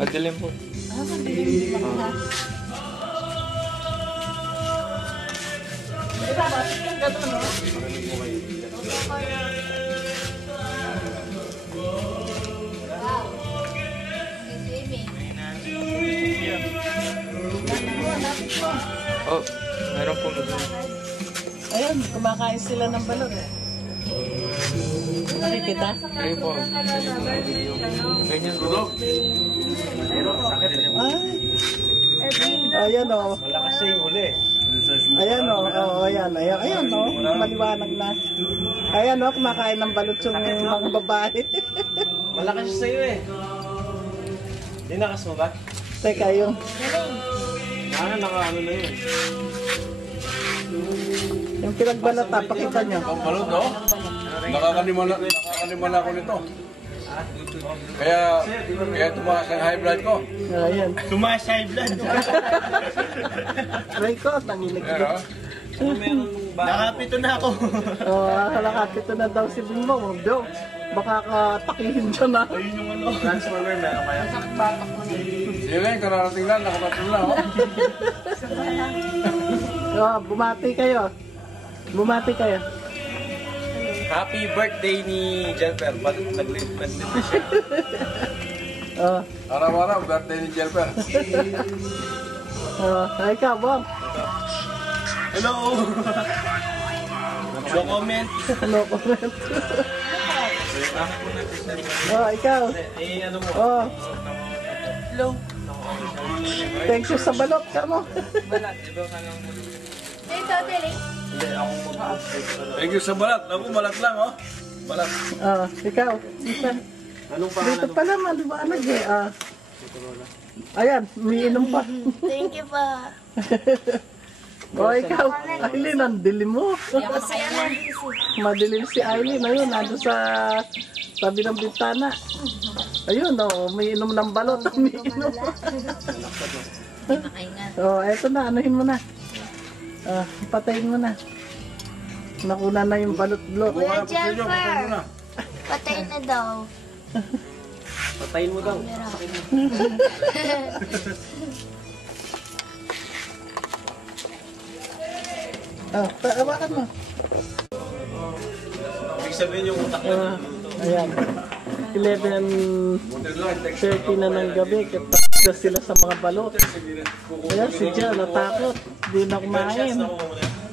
Madilim po. Madilim lang ha. Diba, bakit yung gato, no? Oh, meron po. Ayun, kumakain sila ng balot. Nakikita? Ayun po. Ganyan po. Ayan o. Malakas siya yung huli. Ayan o. Ayan o. Maliwanag na. Ayan o, kumakain ng balot yung mga babae. Malakas siya sa'yo eh. Dinakas mo ba? Teka, yung... Nakaano na yun. Yung pinagbalot, pakita nyo. Ang balot, no? Nakakanimala ako nito. Kaya tumakas ang high blood ko. Ayan. Tumaas high blood. Try ko, tanginig ko. Nakapito na ako. Nakapito na daw si Bimbo. Daw, baka katakihin siya na. Ayun yung ano. Transformer meron kaya? Sige, kararating lang, nakapatid lang, oh. Bumati kayo. Bumati kayo. Happy birthday ni Jennifer. Nag-live Oh, Araw-araw, birthday ni Jelper. ikaw, Bob. Hello! No comment. No comment. Ikaw. Eh, ano mo? Hello. Thank you sa balot, kamo. Thank you sa balat. Ako, balat lang, oh. Balat. Ikaw. Anong Dito pala, maliwanag eh. Ayan, umiinom pa. Thank you pa. Ikaw. Aileen, ang dilim mo. Madilim si Aileen. Ayun, nando sa tabi ng bintana. Ayun, umiinom ng balot. Umiinom. Eto na, anuhin mo na. Patayin mo na. Nakuna na yung balot-blok. Kuya Jennifer, patay na daw. Patayin mo daw. Hawakan mo. Ibig sabihin yung utak na. Ayan. 11:30 na ng gabi. Kapag na sila sa mga balot. Ayan, si Jan, natakot. Hindi na kumain.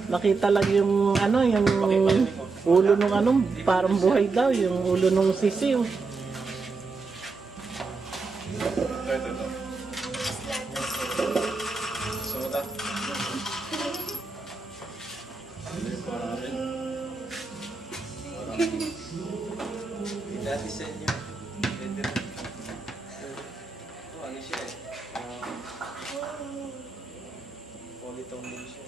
Nakita lang yung yung ulo nung parang buhay daw. Yung ulo nung sisiw. Dati sa inyo. Ano siya eh? Politong din siya.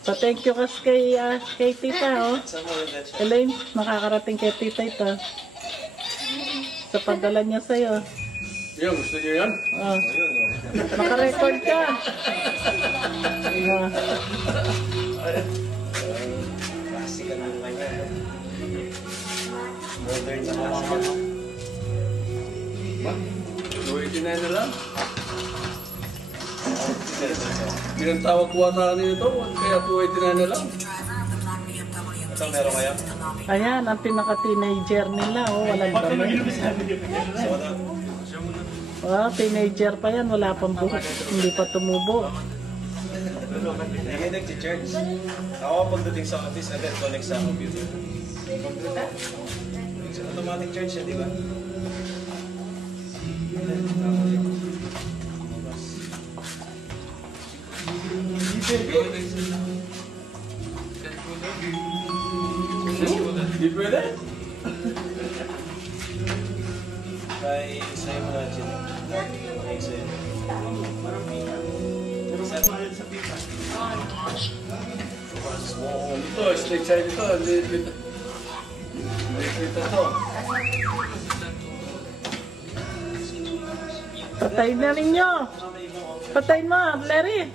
Pa-thank you kas kay tita, Saan mo rin siya? Elaine, nakakarating kay tita ito. Sa padala niya sa'yo. Yung, gusto niyo yan? Naka-record ka. Classical yung kanya. Modern sa classical. Ba? 289 na lang. Pinantawag ko ata nito, kaya 289 na lang. Ito meron kaya? Ayan, ang pinaka-teenager nila. Walang dami. Teenager pa yan. Wala pang buhok. Hindi pa tumubo. Hindi nag-church. Ako pagdating sa office, agad connect sa computer. Automatic charge siya, di ba? Hindi pwede? Kay sa'yo mo na, Jin. Okay, sa'yo. Ito, straight side ito. Dito ito. Patayin na rin nyo. Patayin mo, Larry.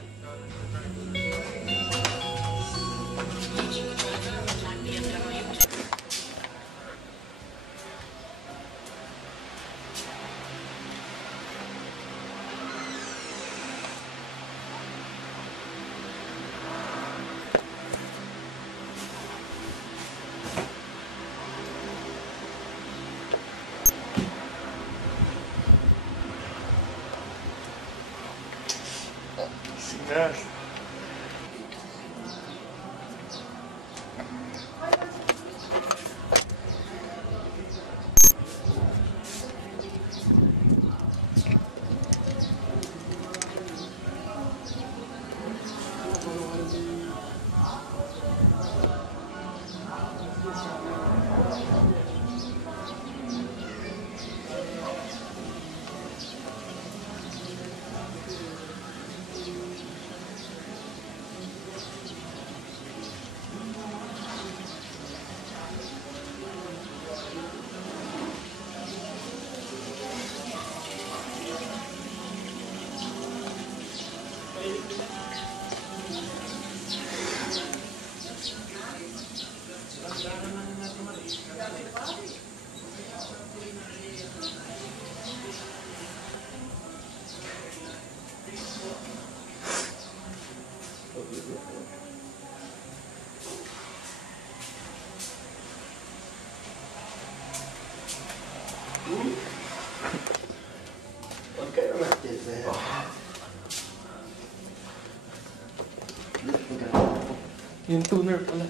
Yung tuner pala.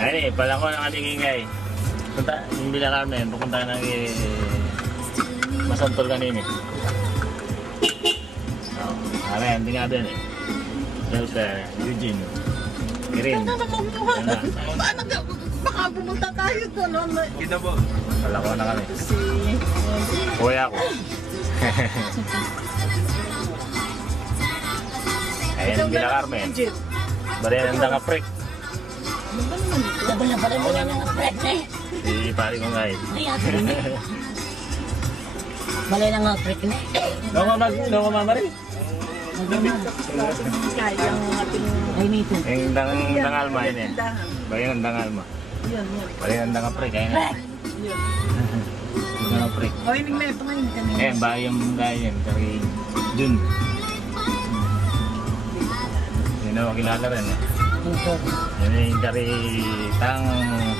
Ayun pala ko ng ating ingay. Punta, yung Villa Carmen, pupunta ng Masantol kanini. Ayan, hindi nga din eh. Shelter, Eugene, Kirin. Baka pumunta tayo doon. Kita po. Pala ko na kami. Kuya ko. Ayan, yung Villa Carmen. Barinanda nga prik. Si pari ko nga eh. Balay lang nga prik na. Nung mamari. Kayang ating... Ay, nito. Yung dangalma yun eh. Bayan ang dangalma. Yan. Barinanda nga prik. Ayan na. Nga prik. O, inig na ito ngayon kanina. Eh, bayang gaya yan. Kari Jun. Yun na makilala rin eh. Yun yung dari Tang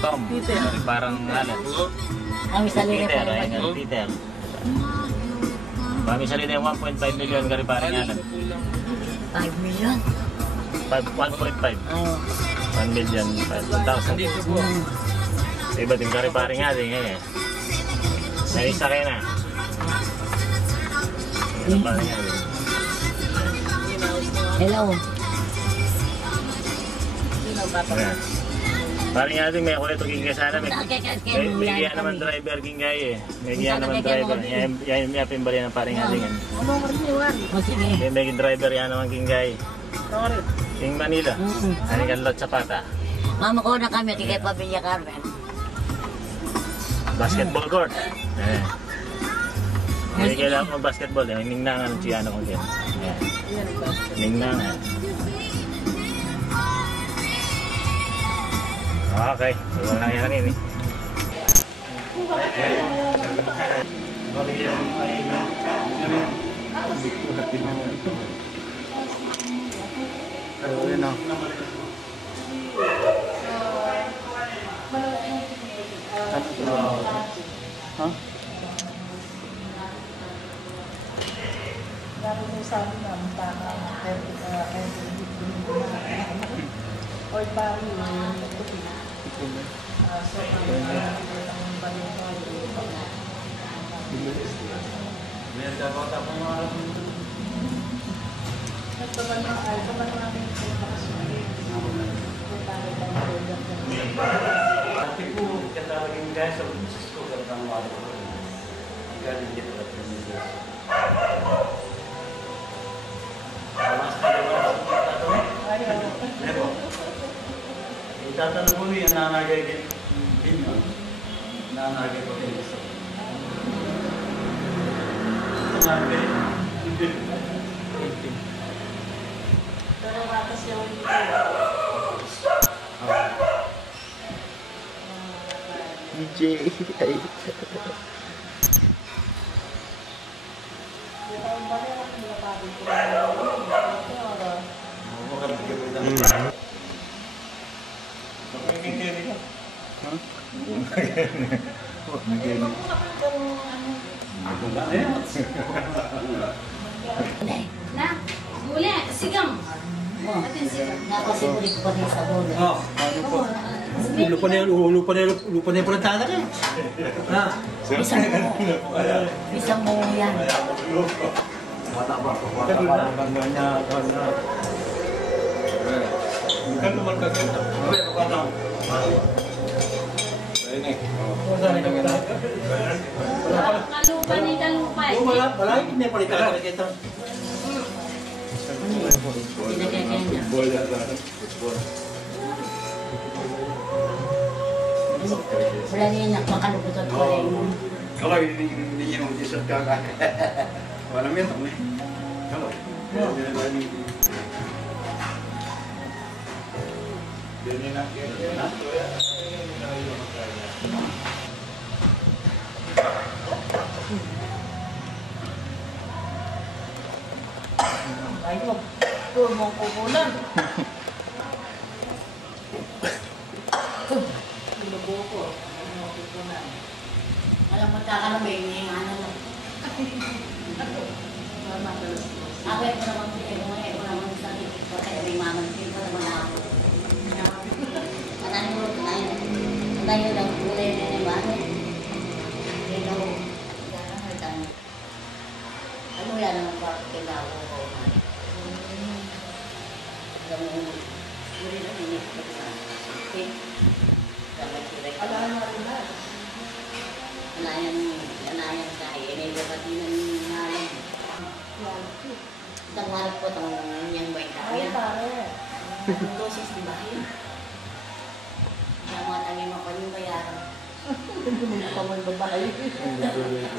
Tom. Dari parang alat. Ang salina Peter, pa ayun nga, Peter. Kami salina yung 1.5 million kari parang alat. 5 million. 1.5. Ayaw. 1 million 5,000. Dito po. Iba din kari parang alat ngayon eh. Naisa kayo na. Ito parang alat. Hello. Ayan. Parang nga din may kulit king sana may giyan naman driver king gaya eh. May giyan naman driver. Yan yapin bali ng parang nga din. O sige. May driver yan naman king gaya. King Manila. Ano kan lot Zapata. Mama ko na kami, kaya pa Villa Carmen. Basketball court. Eh. May kailangan mo basketball eh. Ningnangan siya ano ko din. Ningnangan. Okay, so lang yan ini. Tatanong mo niya, nanagay din. Nanagay ko din. Nanagay. Pero matas yung... DJ. Ay. Na, guli, sigang. Atin sigang. Nakasibuli ko pa rin sa bulo. Ulo pa na yung pulantana ka. Isang mo yan. Ayun eh. Kalupa ni kalupa. Wala, hindi pa rin talaga ito. Football yata. Football. Wala niya nakakalubot ko rin. Kalau hindi niya mag-isot ka ka. Walang yan kami. Kalau. Ayun, mong kukulan. Alam mo, takalabay niya yung ano lang. Ako ko naman ko naman sa titik ko, kaya may mamansin ko naman ako. Anong mo, kanayon lang kulay na yung ano. Pero, ano yan naman ba kailangan ko? Alam mo, uli na minit ko sa titik. Anayan saya, ini dapat din ngalan. Tangwal po itong yang baik kaya. Dosis di bahay. Yang mga tangin mo pa yung bayaran. Kamay babae.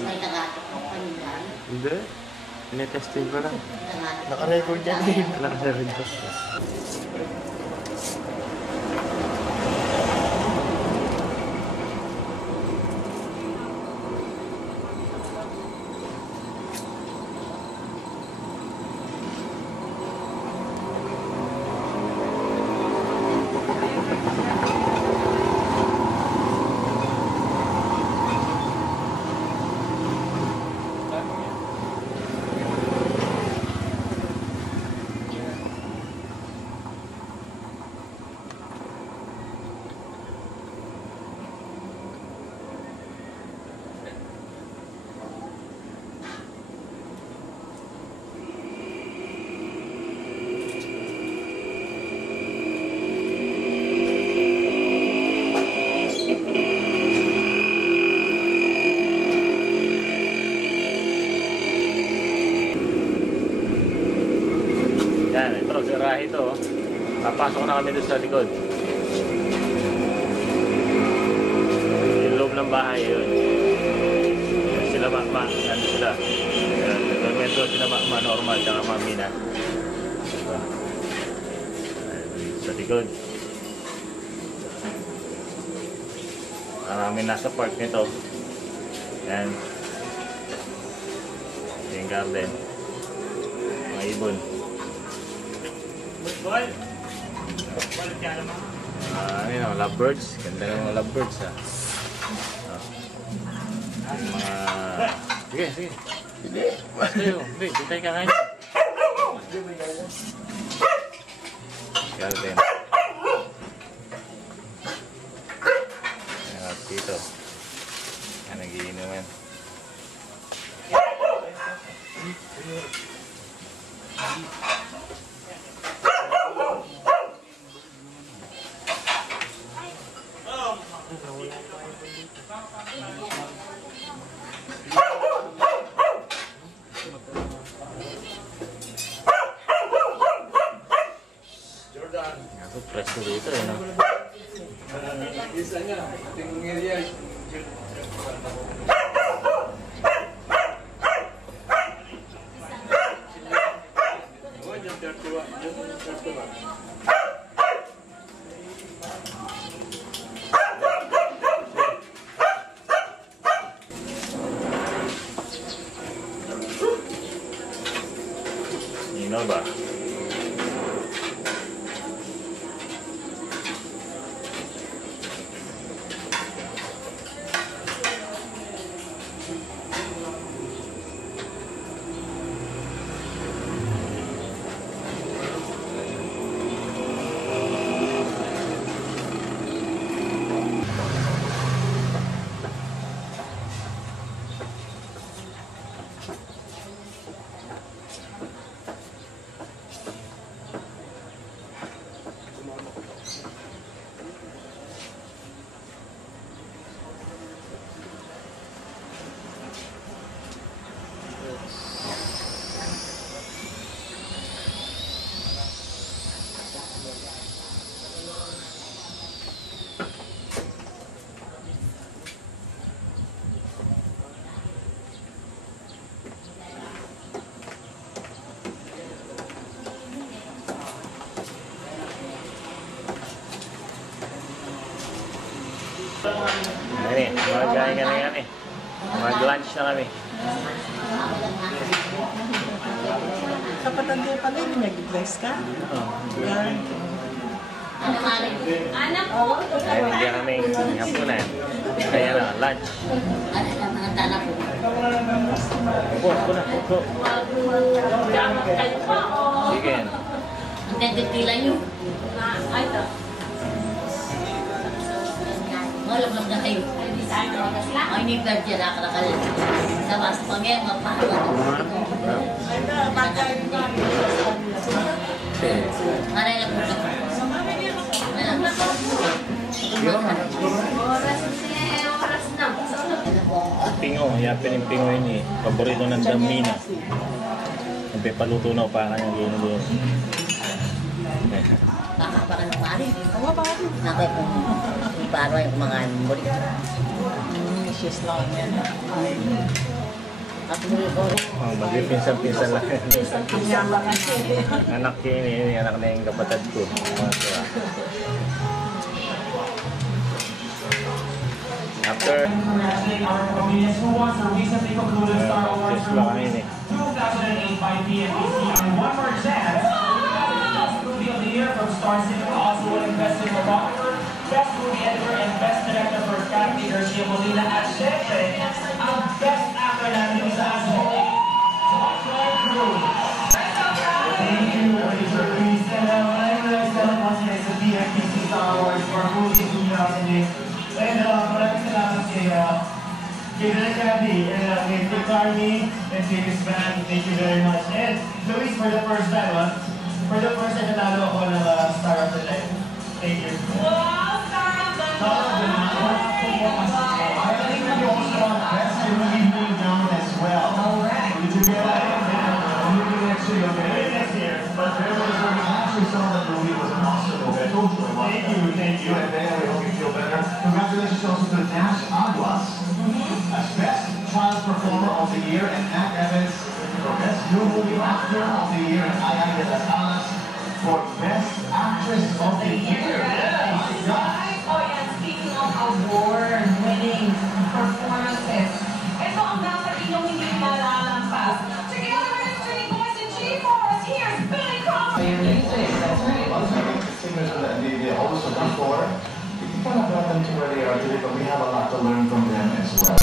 May nagatok mo pa yung bahay. Hindi. Tinetesting ko lang. Nagatok. Naka-record yan eh. Naka-record ko. Yan, ito, sirahe ito. Papasok na kami doon sa likod. Yung loob ng bahay yun. Sila ano sila. Nagkwento sila normal tsaka mamina. Diba? Sa likod. Marami nasa park nito. Yan. Yung garden. Mga ibon. Ano yun, lovebirds. Ganda ng mga lovebirds ha. Mga... Sige, sige. Hindi. Hindi, di tayo kakain. Garden. Ayan, dito. Ayan, nagiinuman. Ako presto dito eh, no? Isa niya, ating area. Nino ba? Ayun eh, magkain ka na yan eh. Mag-lunch na kami. Sa patanda pala, hindi nag-bless ka? Yan. Anak po. Ayun, hindi kami hapunan. Kaya na, lunch. Ano lang mga tala ko. Upo na, upo. Kayo pa o? Sige. Ang tagtitila nyo. Ay, ito. Malam-lam na kayo. Ay, ni Bertia na kalakal. Sa basa pang yan, magpahawa. Maray lang po ka. Oras na. Pingo, yapin yung pingo yun eh. Paborito ng damina. Nagpipaluto na upakan yung gino-gino. Baka pa ka ng mali. Oo, bakit? Nakay kung iparo yung mga muli. Issues lang yan. At muli ko. Oh, magpipinsan-pinsan lang yan. Pinyaman kasi. Anak yun, anak na yung kapatid ko. After Who wants the recently concluded Star Wars just lang yun eh. 2008 by PNBC and one more chance. Movie of the year from Star Cinema also winning Best Cinematographer, Best Movie Editor, and Best Director for Kathy Garcia Molina at syempre, ang Best Actor natin sa Asshole. Thank you, ladies and please stand up. I'm going to stand up once again sa PNBC Star Wars for movie 2008. And maraming salamat kay Direk Abby, and kay Dick Army, and kay Miss Van. Thank you very much. And Luis, for the first time, natalo ako ng Star of the Night. Thank you. Wow, Star of the Night! I think that you also want best and movie moving down as well. Alright. Did you get that? Movie next year, okay? Next year. But I actually saw that movie was an awesome movie. I told you it was. Thank you. And Ben, I hope you feel better. Congratulations also to Nash Aguas as Best Child Performer of the Year, and Mac Evans for Best New Movie Actor of the Year, and Aya de las Alas for Best Actress of the Year. Oh yeah, speaking of award-winning performances, ito ang dapat inyong hindi nalalampas. Together with Mr. Nicolas and G-Force, here's Billy Crawford! That's right. A lot of singers they always look for. We kind of got them to where they are today, but we have a lot to learn from them as well.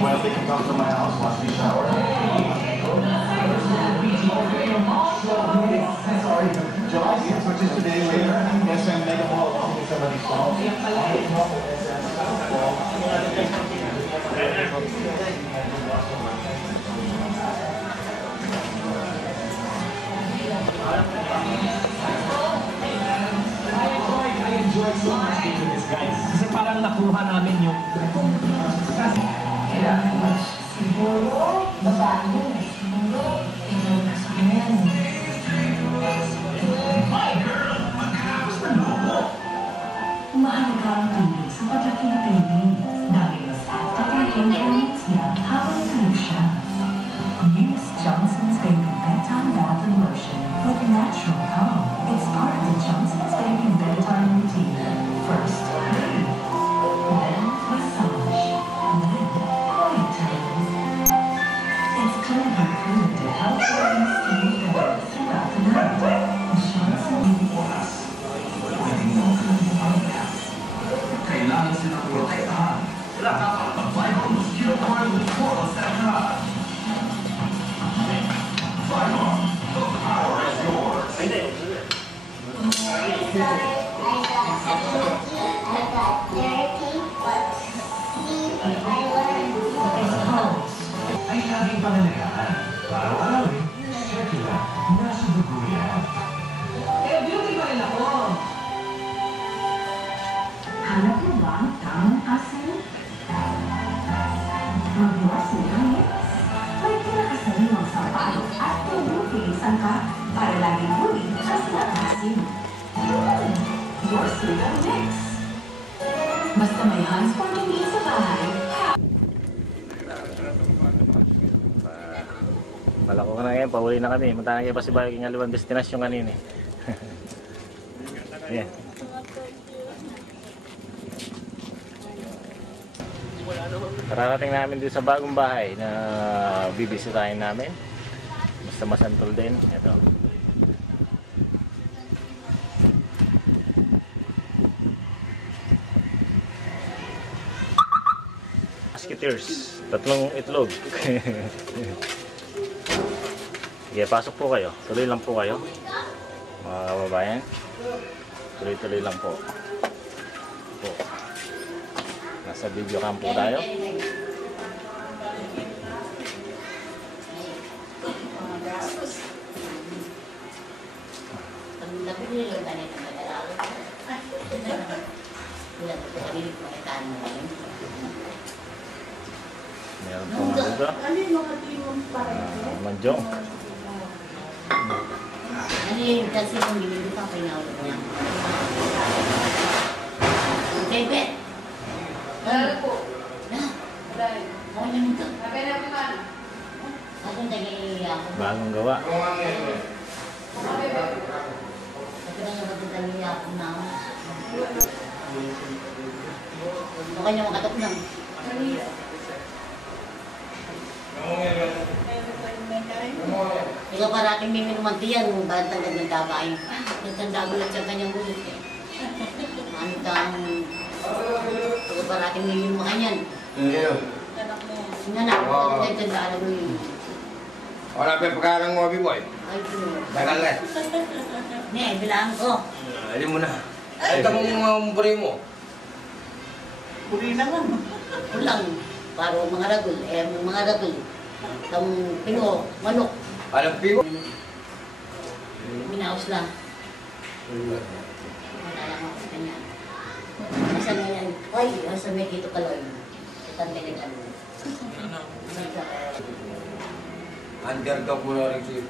Well, they can come to my house, watch me shower. Sorry, July 6th, which is today, later, yes, and make a whole lot of somebody's song. I enjoyed so much being with this guys. Kasi parang nakuha namin yung siguro, babae, siguro, my girl, magkakaroon na loobo. Mahalaga ang tubig sa pagdating training dahil mas after-maintenance niya habang tulog siya. Use Johnson's Baby Bedtime Bath and Lotion with natural calm. It's part of the Johnson's Baby Bedtime routine. First, bathe, then massage, then quiet time. It's clinically proven to help babies sleep better throughout the night. Johnson Baby Kailangan sinaprotektahan. Vital Mosquito Coil with Coral Central. Vital, the power is yours. Ay laging pangalagaan. Para alawin, circular, nasa dugo yan. Eh, beauty pa rin ako. Hanap mo ba ang tamang asin? Magbukas ng langit. May pinakasariwang sapatos at tubong pilisan ka para laging huli ang silang asin. Your Sweeter Mix. Basta may hands for me sa bahay. Malako ka na ngayon, pauwi na kami. Munta na kayo pa si Bayo ng Aliwan destinasyon kanina. Ayan. Kararating namin dito sa bagong bahay na bibisitahin namin. Basta masantol din. Ito. Musketeers. Tatlong itlog. Sige, pasok po kayo. Tuloy lang po kayo. Mga kababayan. Tuloy-tuloy lang po. Po. Nasa video cam po tayo. Meron po mga dito. Manjong. Ano yung kasi kung binili pa, pinawag niya. Bebe! Dahil po. Na? Dahil. Ako naman ito. Sabi na naman. Ako nag-iiyak ako. Bagong gawa. Ako na nag-iiyak ako na ako. Baka niya makatok lang. Ikaw parating may minumantiyan, bakit tanda ng dabain? Nagtanda ko lang sa kanyang gulot eh. Ano kang... Ikaw parating may minumantiyan. Nanak mo, nagtanda alam mo yun. Wala pa yung pagkarang mo, boy. Ay, po. Tagal na. Ne, bilang ko. Alim mo na. Ay, tamang mga buri mo. Puri na nga. Ulang. Paro mga ragul. Mga ragul. Tamang pino, manok. Alam pigo. Minaos lang. Matalang ako sa kanya. Masa na yan. Ay, masa may kito kaloy. Itang pinag-ano. Under ka po na rin siya.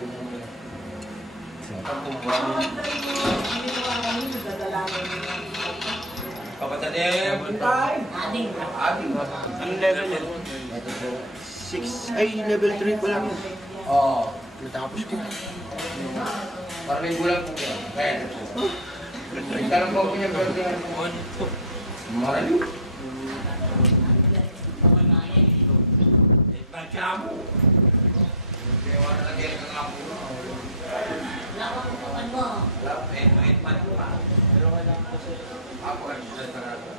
Kapatanim. Ading. Ading. Anong level yan? 6. Ay, level 3 pa lang yun. Oo. Natapos ko. Parang may gulang po yan. Kaya. Nagtarang po niya pero tingnan po. Marami. Pagkamo. Kaya wala na kaya kang ako. Wala ko kukuhan mo. Wala, pa po pa. Pero kailangan ko siya. Ako ang siya sa rata.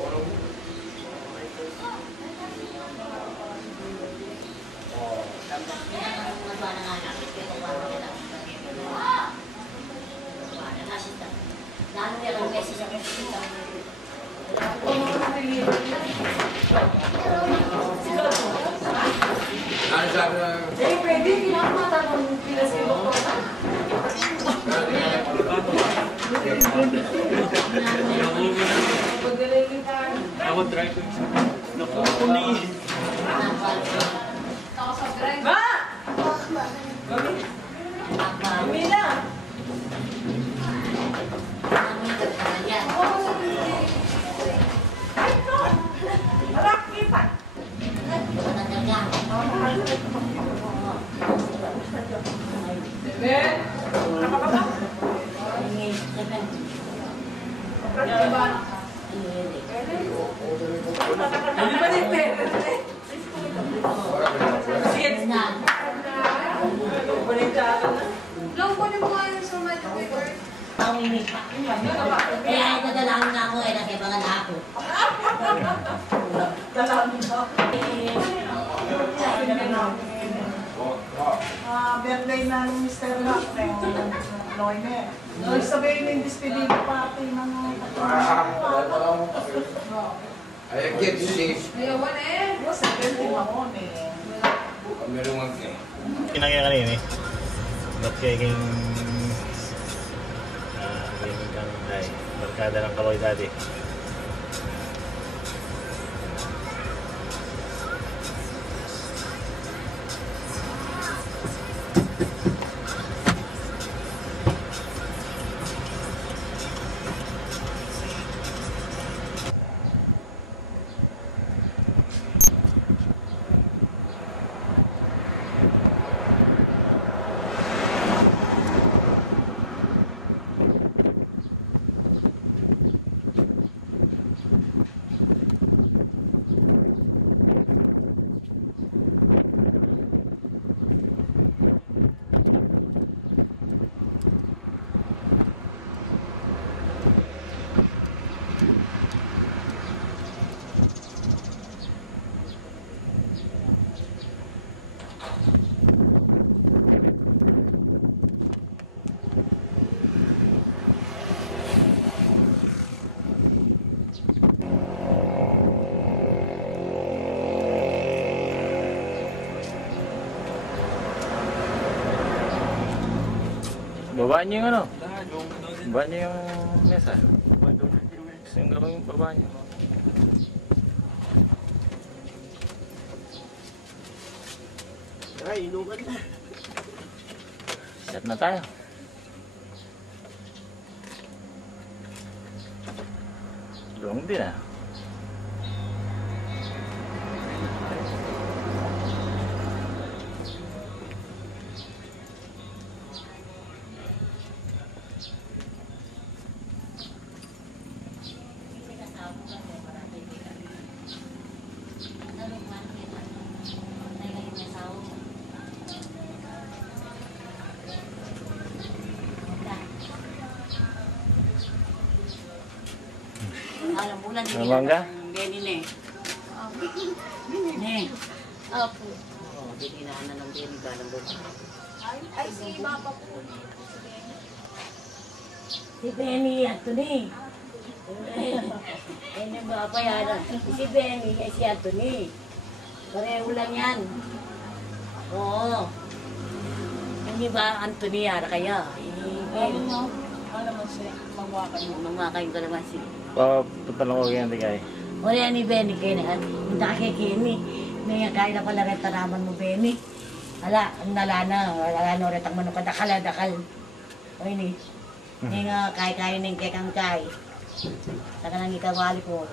Polo mo. Lalo niya lang beses sa kita. Ano sabi na? Eh, pwede. Pinakamata kung pinasilok ko na. Pag-galing ka. Ako try ko. Nakukuni. Ma! Mila! Ben? Apa ka ba? Ano ba din pera? Sige na. Long po mo nga yung sumalit paper. Pangimik pa. Kaya ito dalawin nga ako eh, nakibangan na ako. Dalawin na ako. Birthday ng Mr. Lock. Noy sabihin yung despedida party ng I get to see. Ayawan eh. Sa 20 mamon eh. Meron nga eh. Kinagaya kanina eh. Ba't kaya kayong barkada ng Kaloy dati? Babaan niyo yung ano? Babaan niyo yung mesa. Gusto yung gawin yung babaan niyo. Ay, inuman na. Set na tayo. Luwang din ah. Alam mo lang, Ano bangga? Benny ne. Ne. Apo. Oh, dininahan na ng Benny galang buka. Ay, si Papa po. Si Benny, Anthony. Yan yung bapa yan. Si Benny, si Anthony. Pareho lang yan. Oo. Hindi ba Anthony yara kaya? Ano naman siya? Mangwakay mo. Mangwakay ka naman siya. Papunta lang ko kaya hindi kaya. Wala ni Benny kayo na. Hindi ka kikini. May kaya na pala rin tanaman mo, Benny. Ala, ang nalana. Wala na rin ang manok. Dakal. O ini. May nga kaya ng kekang kay. Saka nang ikawali ko.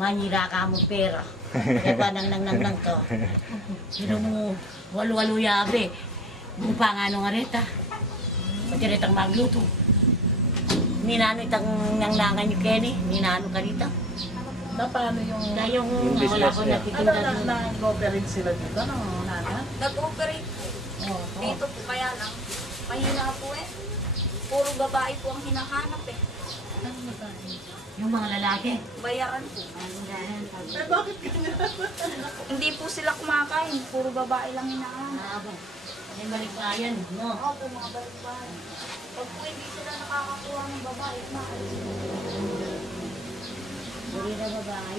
Manira ka mo pera. Kaya pa nang to. Sino mo walu-walu yabe. Kung pa nga nung areta. Pati retang magluto. Ninano itang nangangan ni Kenny. Ninano ka dito. Na paano yung... Na yung business wala ko niya. nakitinda Ano doon. nag-operate sila dito? Ano, nana? Nag-operate po. Dito po kaya lang. Mahina po eh. Puro babae po ang hinahanap eh. Yung mga lalaki. Bayaran po. Eh, bakit ganyan? Hindi po sila kumakain. Puro babae lang hinahanap. Ay, maligbayan, no? Opo, mga balikbayan. Pag po hindi sila nakakakuha ng babae, maalis. Hindi na babae.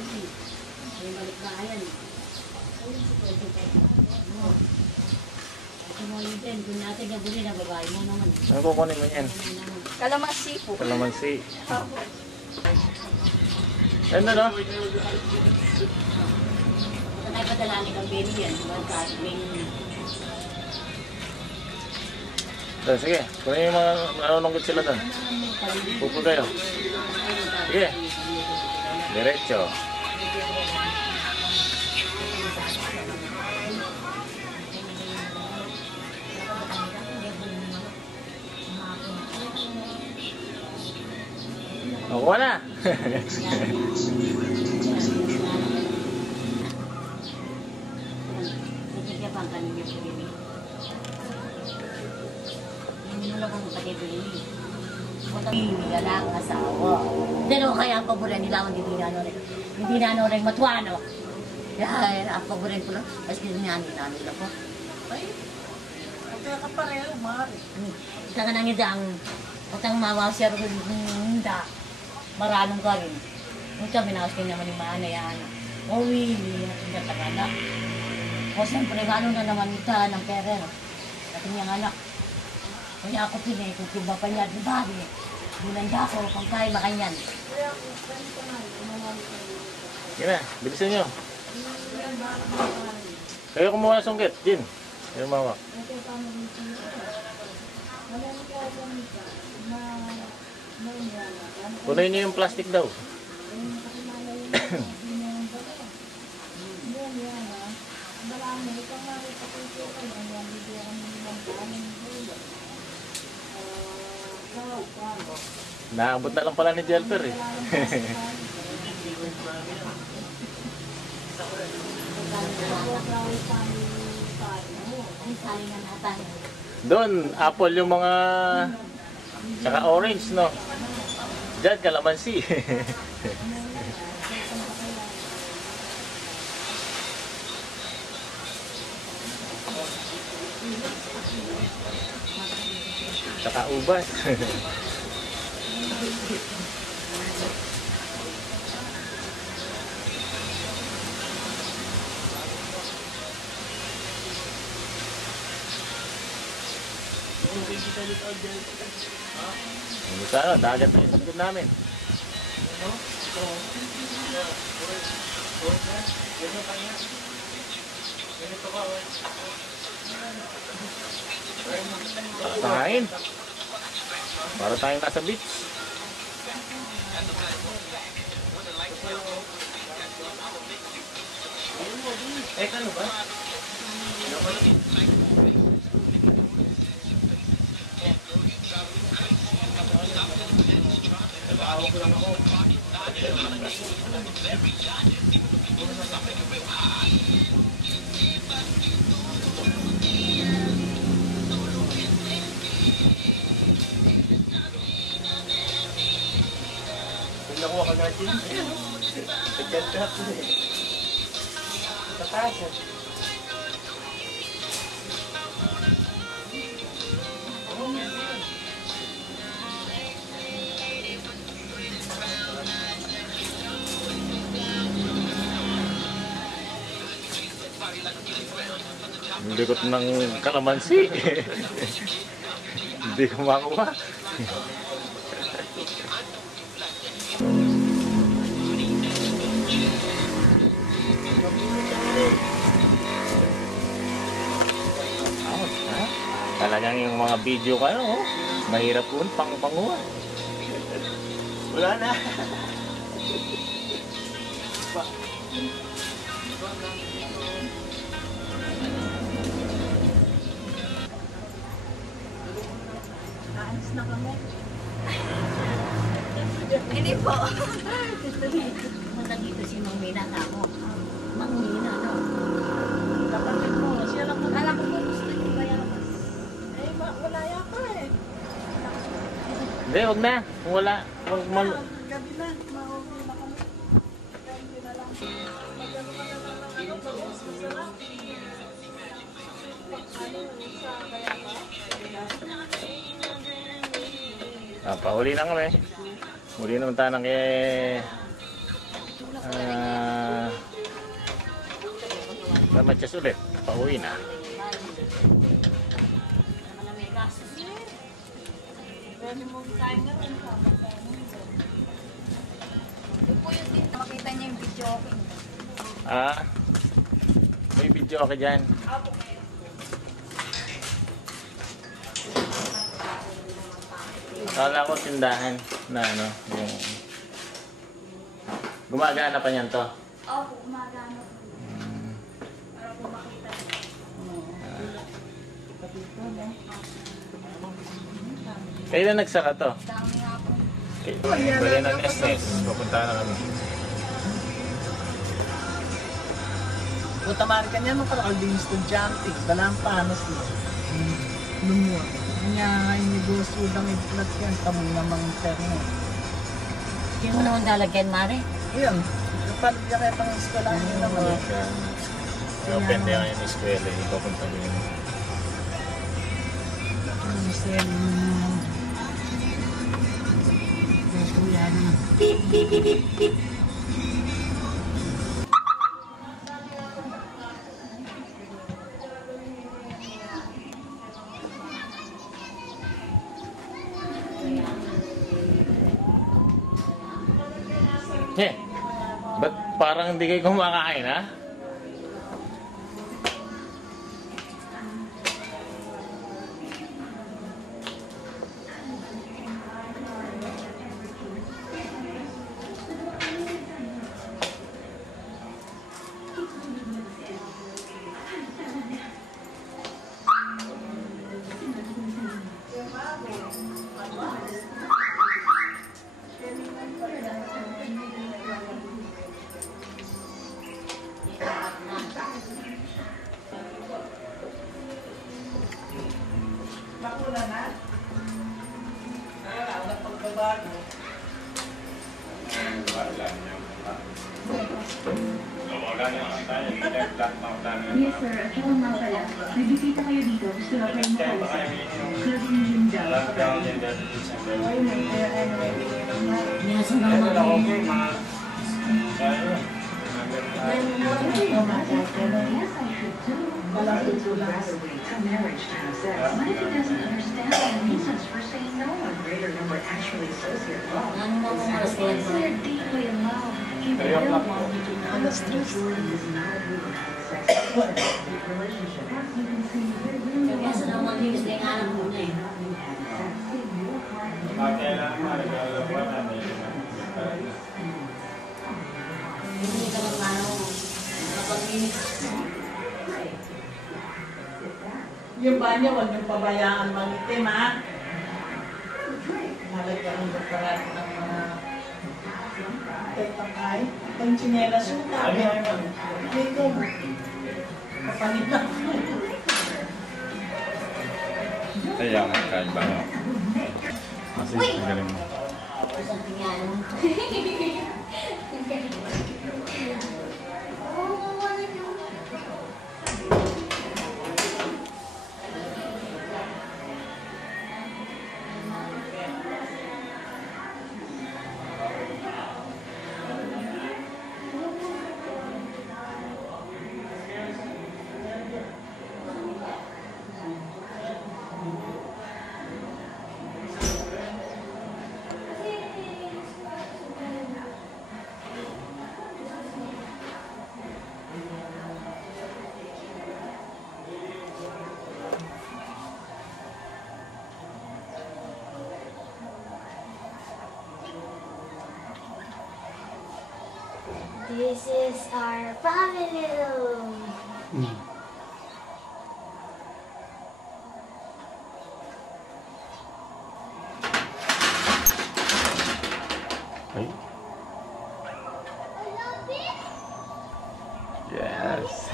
Ay, maligbayan. No? Ito mo yun din. Kung natin gabuli na babae mo naman. Ano kukunin mo yan? Kalamansi po. Kalamansi. Opo. Ano no? Ito tayo padalani kang baby yan. May Sige, kunin yung mga nanunungkit sila doon. Pupo kayo. Sige. Diretso. Nakuha na. Bang kanina po rin eh. Hindi mo lang kung patibili. Hindi ka lang asawa. Pero kaya ang paboran nila ang hindi na ano rin matuano. Kaya ang paboran ko lang. Tapos hindi na nila po. Ay, Kakapareho, mari. Ika ka nang idang, patang mawasya rin hinda. Maranong ka rin. Kung sabi na kasi naman yung mga yan. O Willie, hindi ka anak. O siyempre, ano na naman ita ng pera. At niyang anak. Kaya ako pinay, kung kiba pa niya, di ba? Binanda ko, kung kaya makanyan. Sige na, bilisan nyo. Kayo kumuha ng sungkit, Jin. Kayo mawa. Punuin nyo yung plastic daw. Naabot na lang pala ni Jelper eh. Doon, apple yung mga tsaka orange, no? Diyan, kalamansi. Tsaka ubas. Ano, dagat na isang namin. Kain. Para tayong nasa beach. Ano ba? Nag-aawak lang ako. Kung nakuha ka natin, nagkantap na eh. Tataas eh. Hindi ko ng kalamansi. Hindi ko makuha. Talagang yung mga video kayo, oh, mahirap po pang-panguha. Wala na. Naalis na kami. Hindi po. Punta dito si Mang Mina na ako. Mang Mina, no? Kapatid mo, siya lang ang Alam ko po gusto niyo bayabas. eh, wala yata eh. Hindi, huwag na. Kung wala, huwag man... Gabi na, mauwi na kami. Kaya hindi na lang. Magano ka na lang ng ano, pag-uus ko sa lang. Sa kaya ba? Pahuli na kami. Huli naman tayo ng Ramatyas ulit. Pauwi na. Yun po yung din. Makita niya yung video okay. May video ka dyan. Akala ko tindahan na ano, yung... Gumagana pa niyan to. Opo, gumagana po. Para po makita niyo. Kailan nagsara to? Dami nga po. Kailan ng SNES. Papunta na kami. Punta mari ka niya nung kalakalding estudyante. Dalang panos niya. Lumur. Kanya inegosyo lang i-plug yan. Tamo namang termo. Hindi mo naman dalagyan, Mare. Iyan. Napalagyan kayo pang eskwela niyo naman. Open na yung eskwela. Papunta din. Ba't parang hindi kayo kumakain, ha? Bakuna na. Wala pagbabago. Yes, sir. At saka nga pala, may bisita kayo dito. Gusto na kayo makausap. Sir Jim daw. Ay, may Yes, naman. Yes, I should too. It's a rapid way to marriage to have sex. What if he doesn't understand the reasons for saying no? A greater number actually says you're in love. They're deeply in love. He will want you to know that the majority is not able to have sex in a romantic relationship. As you can see, they're really Kasi naman yung alam mo na eh. Hindi ka magmano kapag yung banyo, huwag yung pabayaan mangitim, ha? Nalagyan ng doktorat ng mga tetangay. Ang tsinelas yung tabi. Dito, kapalit na. Kaya magkain ba mo? Kasi ang galing mo. Isang tingnan. This is our family room. Ay. Yes.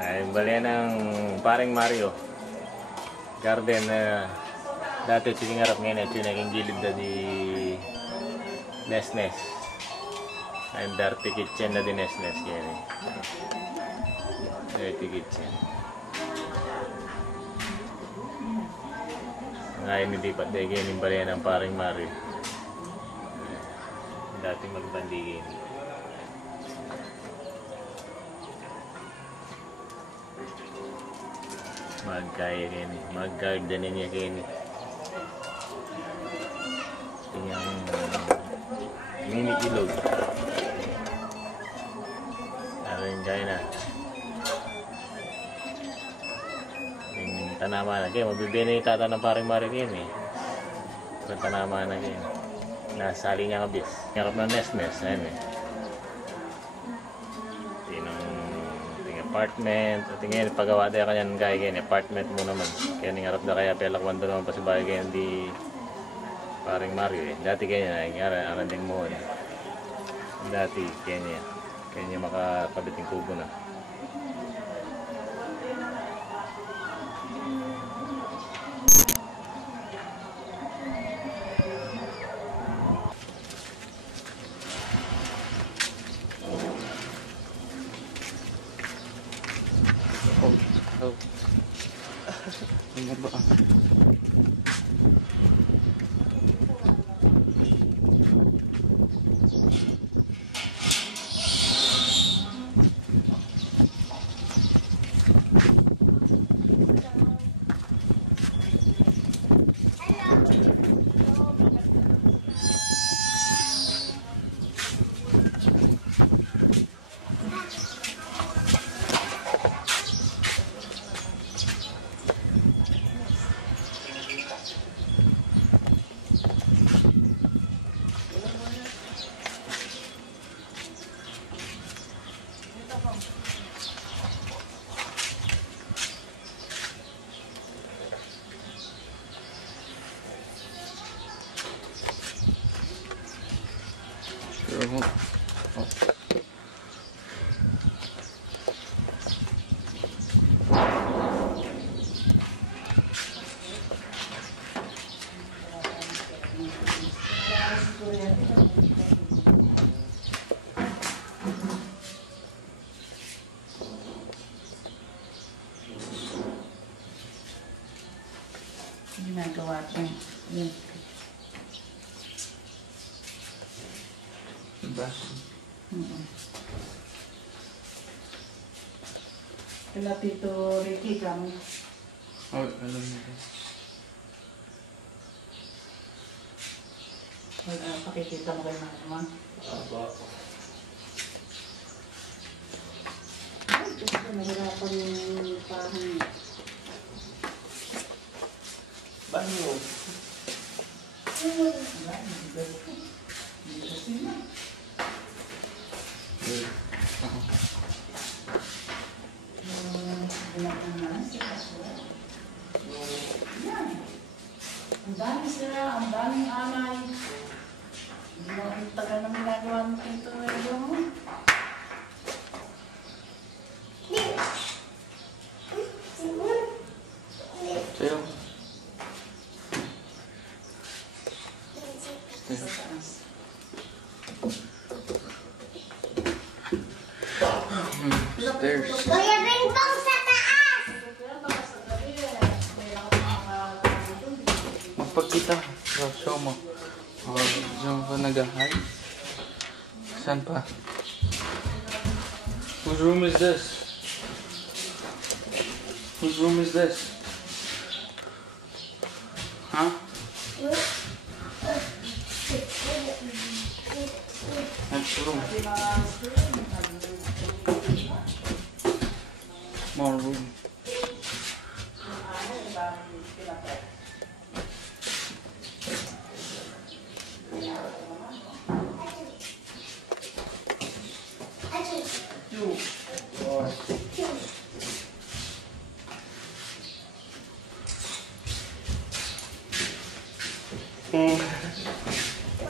Ay, bali ng paring Mario. Garden na dati singarap ngayon at naging gilid na di Nesnes. Ay, dirty kitchen na di Nesnes ngayon eh. Dirty kitchen. Ngayon hindi pa degin yung bali ng paring Mario. Dating magbandigin. Magkaya kini, mag-gardenin niya kini. Yung mini ilog. Arin kaya na. Yung tanaman na kaya, mabibili yung tata ng paring Mario kini. Yung tanaman na kini. Nasali niya kabis. Ngarap ng Nesnes, ayun eh. Apartment, at tingin pagawa tayo kanyan kaya ganyan, apartment mo naman. Kaya ningarap na kaya pelakwan doon naman pa sa bahay ganyan di paring Mario eh. Dati ganyan, aranding mo eh. Dati ganyan. Kaya niya makakabit yung kubo na. Oh. Ingat ba? Ginagawa ko. Yun. Diba? Kala Tito Ricky kami. Oh, alam niyo. Pakikita mo kay Mama. Ay, gusto ko nahirapan yung pahan. Banyo. Ang dami sila, ang daming anay. Hindi mo ang tagal na ginagawa mo dito mo. Sayo. Stairs. Kuya Bingkong sa taas! Magpagkita. Show mo. Oh, diyan pa nag-hide. Saan pa? Whose room is this? Whose room is this? Huh? Next room. More room.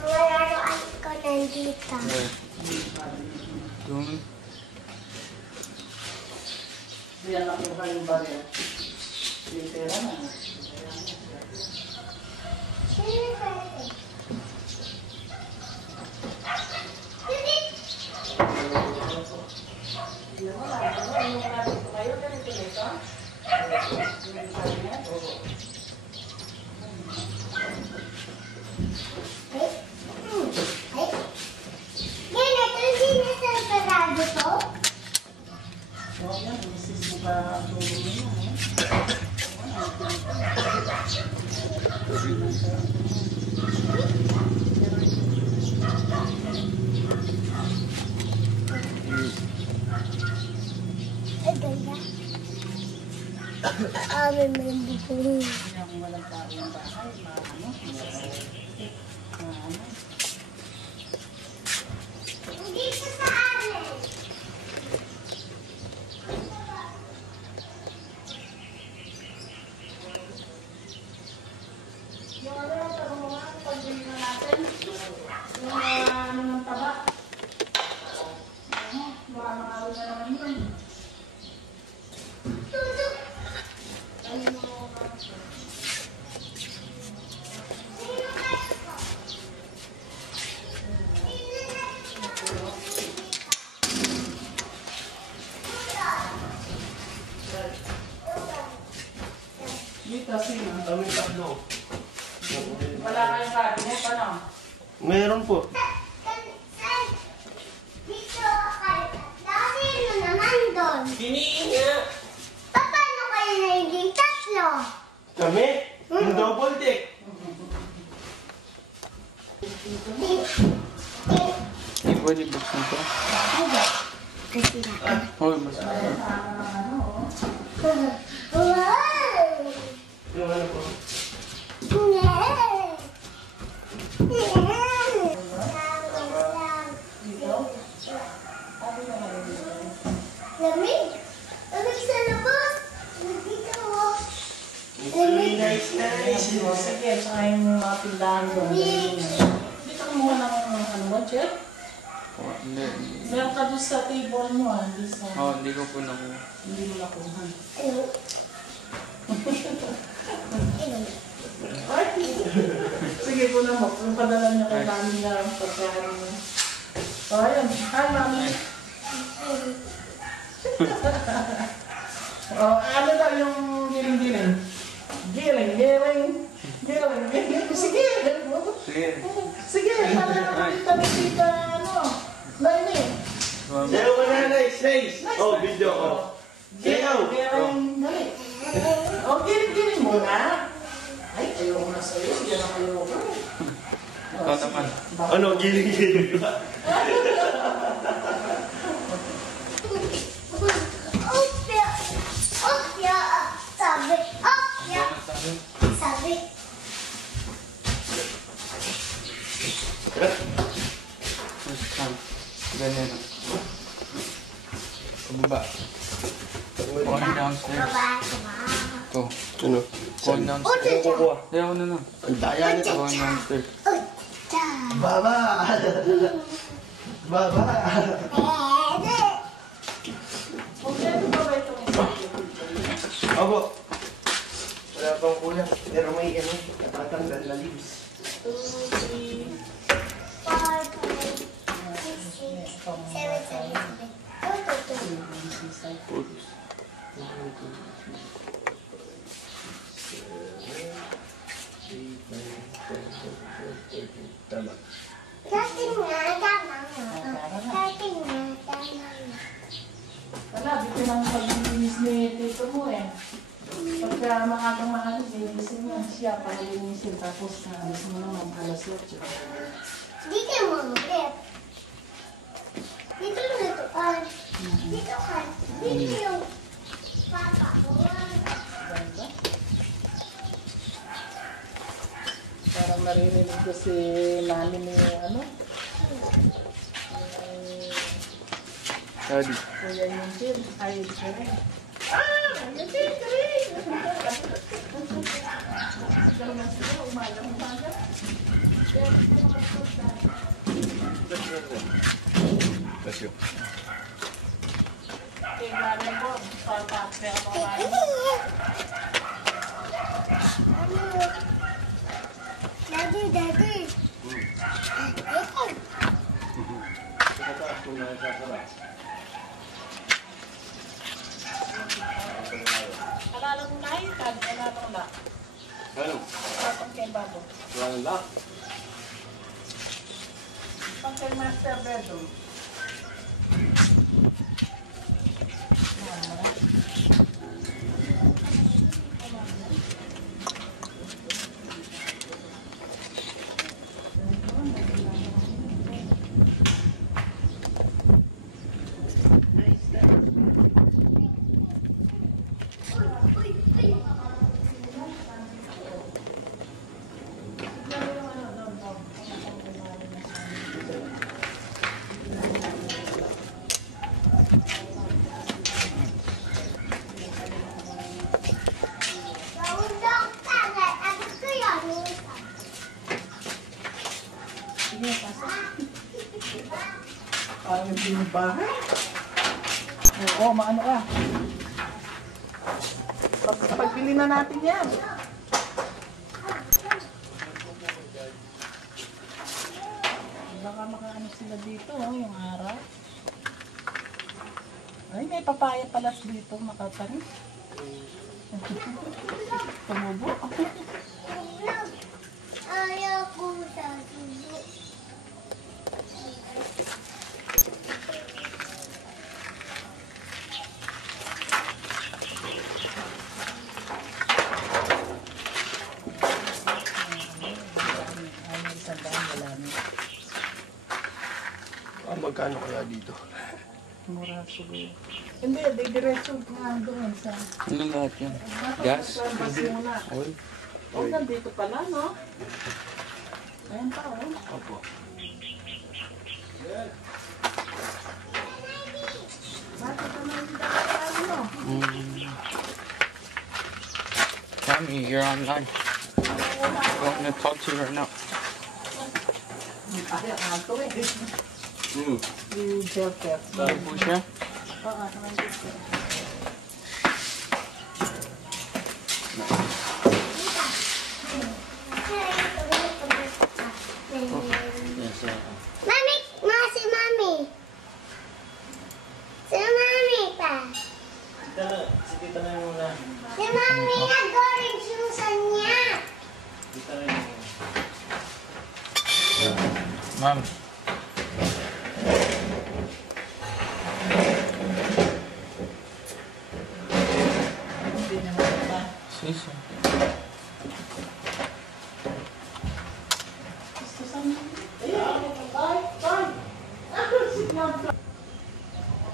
Malalaroan ko nandito. Doon. Diyan nakuha yung baril. Litera na. Amin mo yung bukong. Dito sa amin. Yung ano yung tanong nga, pag-bili na natin, yung ano ng taba. Wala kayong cabinet, ano? Meron po. Paano kayo naging tatlo? Kami? Yung double deck. Hindi pwede buksan to. Hoy, mas Yung ano po? Lamig! Lamig sa labas! Dito mo! Nice. Sige, saka yung mga tindahan doon. Dito ka muna ng ano mo, Chef? hindi. Meron ka doon sa table mo, hindi sa... Hindi ko po nakuha. Hindi mo nakuha. Sige ko na mo, kung padala niya kay mami na pagkain mo. O, ayun. Hi, mami. O, ano daw yung giling-giling? Giling. Sige. Sige, para nakakita ni Tita, ano, Laini. Sayaw ka na, nice. Oh, video ko. Sayaw. Giling, dali. O, giling muna. Ay, ayaw na sa'yo. Yan ang ayaw ko. Ikaw naman. Ano, giling ba? Sabi. Ganyan. Pababa. Going downstairs. Go. Ano? Going downstairs. Ayaw na na. Ang daya nito. Going downstairs. Baba! Ako. Wala pang kulang. Pero may ano, natatanggal na leaves. 2, 3, 4, 5, 6, 7, 8, 9, 10. Tama. Wala, dito lang paglilinis ni tito mo eh. Pagka maagang linisin mo siya para linisin. Tapos alis mo naman alas 8. Dito mo ulit. Dito dito ka. Dito ka. Dito yung papa ko. Parang narinig ko si mami ni ano? Daddy. Kuya yung Jim. Ay, Jim. Ah! Yung Jim! Sigaw na sila. Umaga. Bless you. Tingnan mo. Pagpapera mo kayo. Daddy. Alala mo na yun, Tad. Alala mo na. Ano? Tapang kay Babo. Wala na. Tapang kay Master Bedroom. Parang yung bahay. Oo, maano ka. Pagpili na natin yan. Baka makaano sila dito, yung araw. Ay, may papaya palas dito, makatanim. Tumubo. Ayaw wala na. Magkano kaya dito? Mura siguro. Hindi, diretso nga doon sa... Ano lahat yan? Gas? Oil? Oh, nandito pala, no? Ayan pa, oh. Opo. Bakit ka naman dito, no? Mommy, you're online. I want to talk to you right now. Yung shelter. Ano po siya? Oo, nandito. Mami, si Mami. Si Mami pa. Si Tita na yung muna. Si Mami nag-orange yung sanya. Tita na yung Mom. Sisa.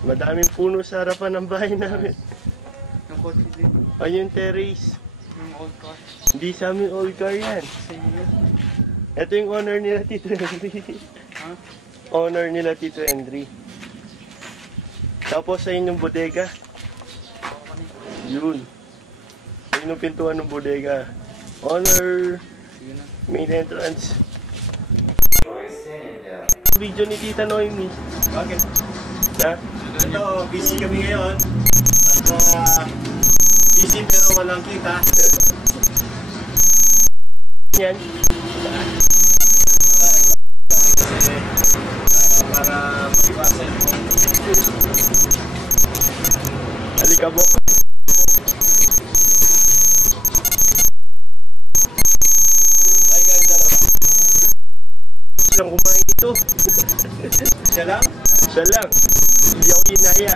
Madaming puno sa harapan ng bahay namin. Yung kotse din. Ayun, terrace. Yung old car. Hindi sa amin old car yan. Ito yung owner nila, Tito Henry. Huh? Owner nila, Tito Henry. Tapos sa inyong bodega. Yun. Sa inyong pintuan ng bodega. Owner. Main entrance. Video ni Tita Noemi. Bakit? Na? Ito, busy kami ngayon. At busy pero walang kita. Yan. Para maiwasan mo. Halika po. Ay, ganda naman. Silang kumain ito. Siya lang? Siya lang. Hindi ako inaya.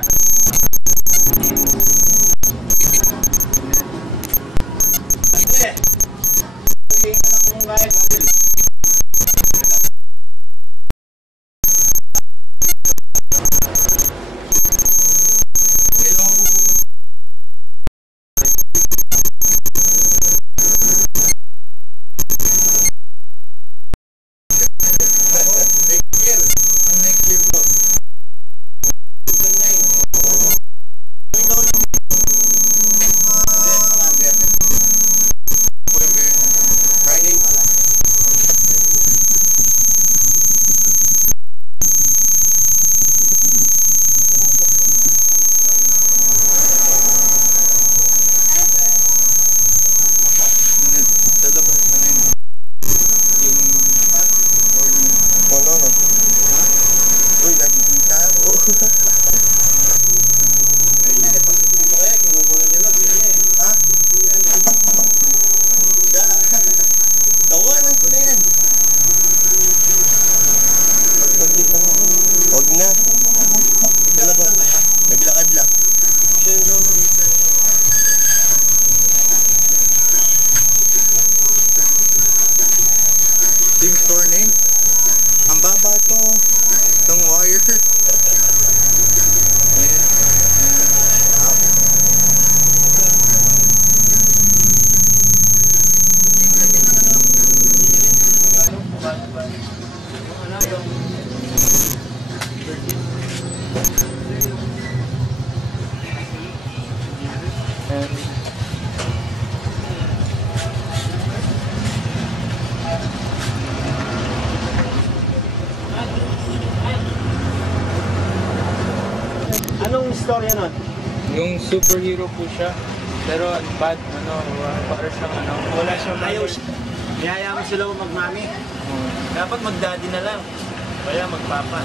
Ate! Sabihin ka lang kung kahit natin. Huwag na. Naglakad lang. Yung store name? Ang baba to. Itong wire. Ayan. Anong istorya nun? Yung superhero po siya. Pero bad, para siyang Wala siyang ayaw siya. Niyaya mo sila magmami. Dapat mag-daddy na lang. Kaya magpapa.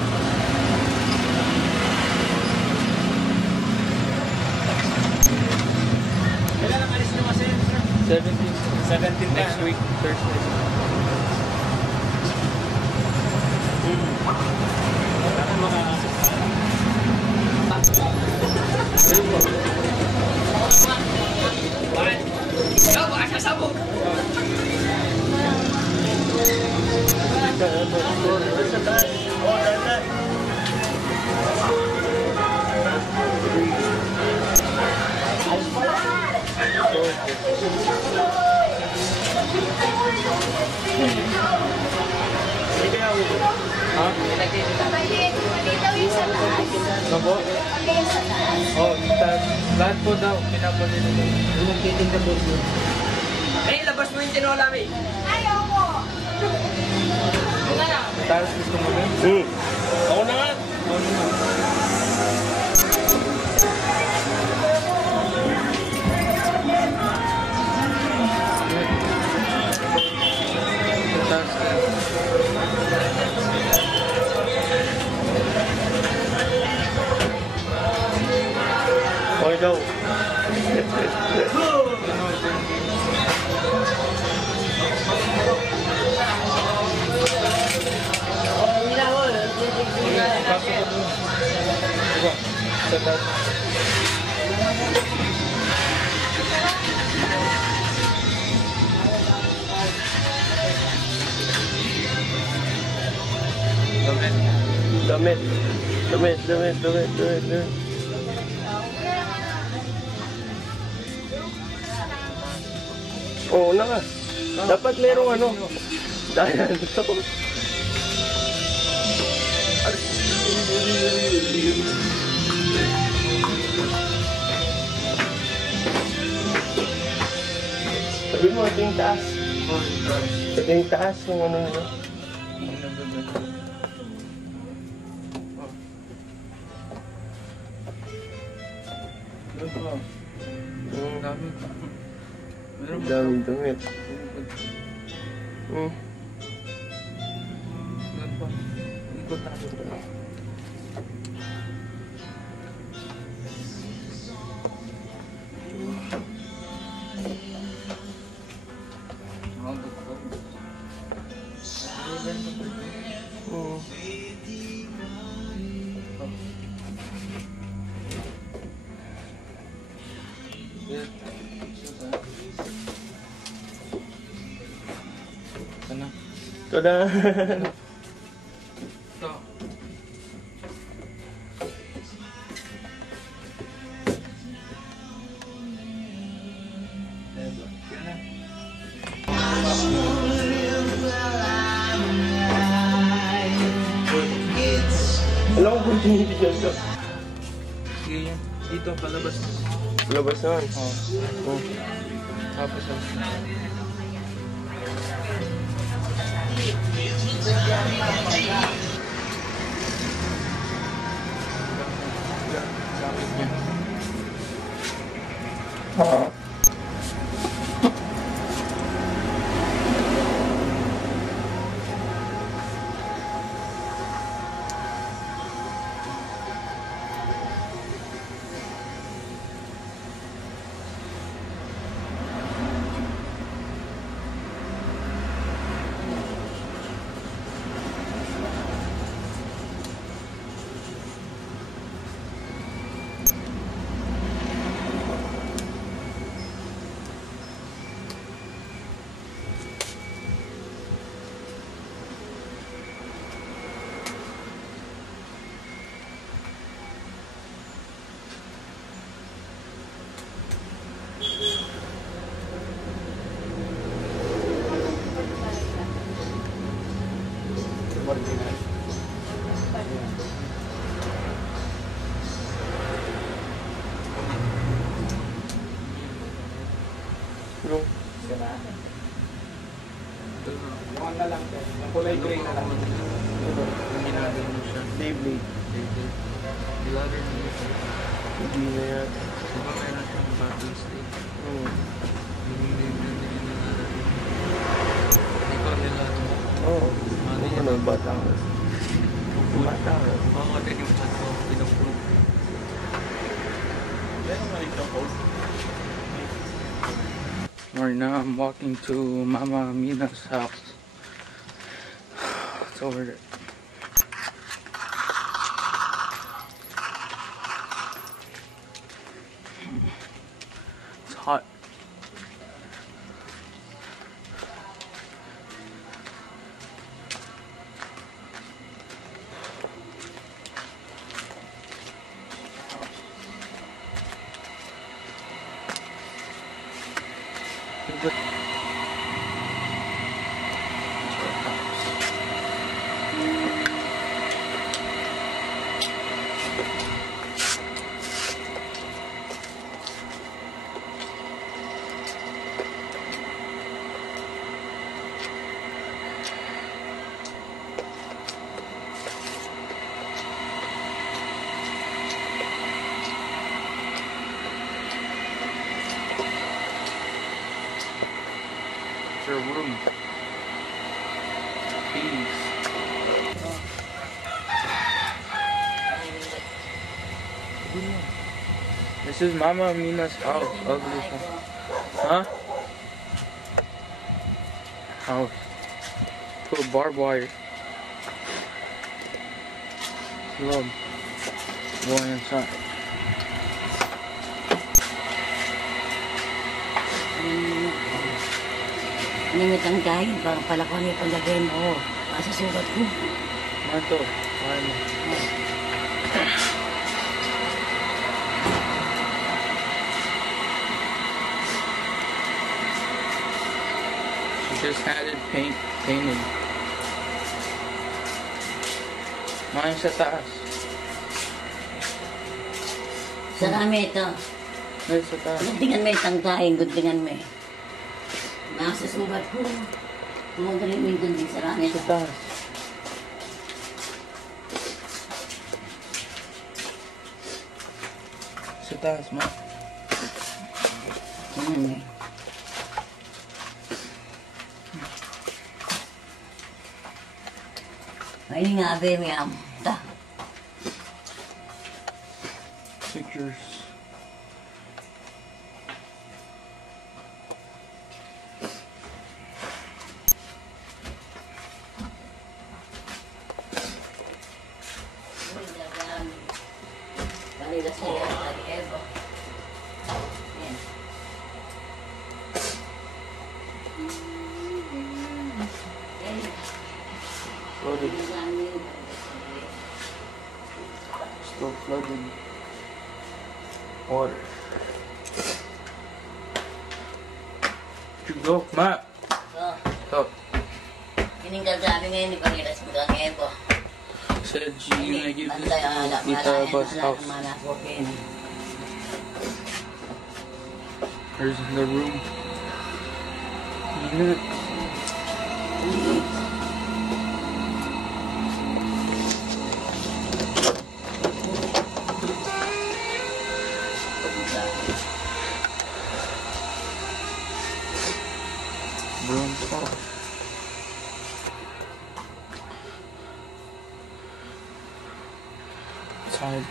Kailan ang alis nyo kasi? 17 next week, Thursday. Ikaw, baka sasabog! Sa taas. Oh, dahan. Ha? Ano po? Oh, lahat po daw, pinapali nila. Nagtitinda po yun. Eh, labas mo yung tinola, eh. Ayaw ko. Taras gusto mo rin? Ako na nga. Oo naman. Taras ka. Okay daw. Pasok ko dun. Diba? Sa taas. Damit. Oo na nga. Dapat merong ano. Dahan. Sabi mo, ito yung taas. Ito yung taas ng ano nila. Doon po. Dami. Meron po. Daming damit. Doon po. Ikot tayo. Sana. Ito na. Ito. Alam ko kung hindi dyan to. Sige yan. Dito, palabas. Labas naman. Oo. Tapos One na lang po. Ang kulay gray na lang. Ginagano mo siya. Beyblade. Ginagano mo siya. Hindi na yan. Diba meron siyang battle state? Oo. Hindi ko nila. Oo. Ano, bata ka. Bata ka. Baka din yung chat ko. Pinapprove. Right now I'm walking to Mama Mina's house. It's over there. It's hot. Your room. Peace. This is Mama Amina's house. Ugly siya. Huh? House. Put barbed wire. Love. Going inside. Ningat ang dahil, parang pala ko niya palagay mo. Masasugat ko. Manto. Ano? She just had it painted. Main sa taas. Sarami ito. Main sa taas. Gundingan mo itang dahil, gundingan mo. Masasugat ko. Tumagaling mo yung gunding sarami ito. Sa taas. Sa taas, ma. Tingnan mo. Ay nga, abe mo yan. Ta. Pictures. Kanila siya, Daddy Evo. Yan. Flooded. Still flooded. Water. You go, Ma. Stop. Kininggal sabi ngayon ni Kanila sa Daddy Evo. Said you're gonna give Tita a bus house. There's the room. Room's off. Outside.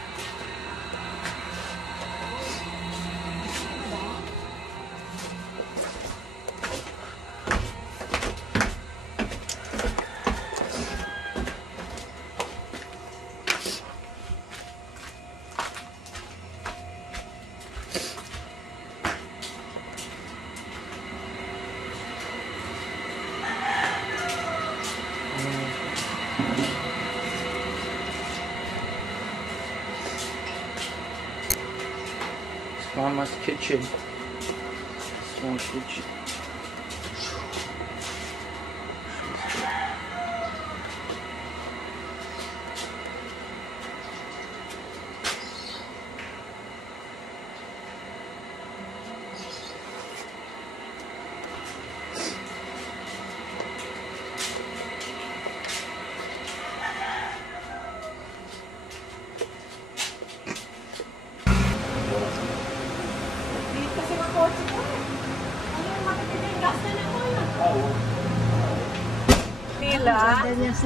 Mama's kitchen. Small kitchen.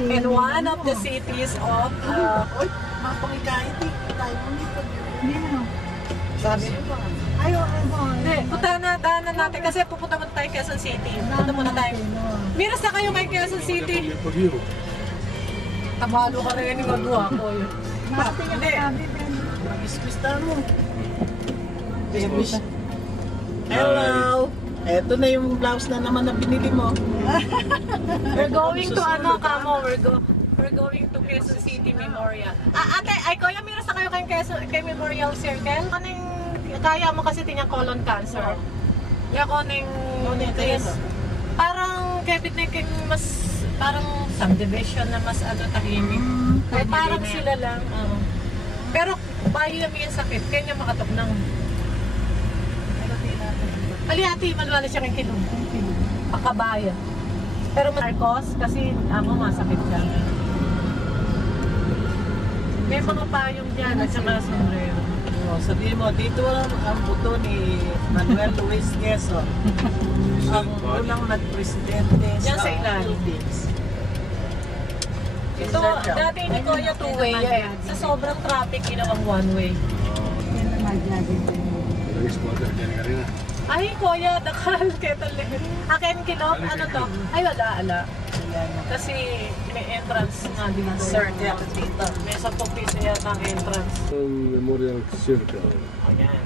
In one of the cities of daanan natin kasi pupunta mo tayo Quezon City. Punta muna tayo. Miras na kayo kay Quezon City. Tabalo ka rin yung magawa ko yun. Hindi. Gusto mo. Hello! Eto na yung blouse na naman na binili mo. We're going to we're going to Quezon City Memorial. Ate, ay kuya, miras na kayo kay Memorial Circle? Anong kaya mo kasi tinyang colon cancer? Yako ning yes. Parang Kevin na mas parang subdivision na mas ano tahimik. Parang sila lang. Pero bayo namin yung sakit, kaya niya makatabnang. Alihati, malwala siya kang kilong. Pakabayan. Pero Marcos, kasi ako masakit siya. May mga payong dyan at saka sombrero. Sabihin mo, dito ang buto ni Manuel Luis Quezon. Ang unang nag-presidente Diyan sa ilalim. Ito, dati ni Koya two-way eh. Sa sobrang traffic, ginawang one-way. Ay, Koya, dakal, ketal. Akin kilom, ano to? Ay, wala, ala. Kasi may entrance nga dito. Sir, dito. May 10 piso yata ang entrance. Memorial Circle. Ayan.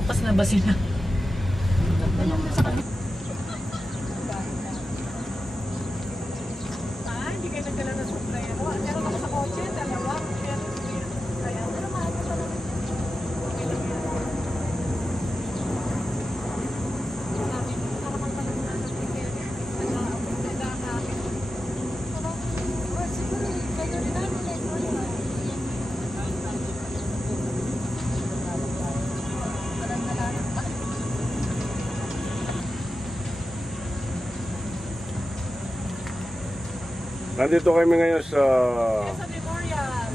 Bukas na ba sila? Hindi kayo nagdala ng supplier. Meron ako sa kotse, dalawa. Kaya, pero mahal ko talaga. Nandito kami ngayon sa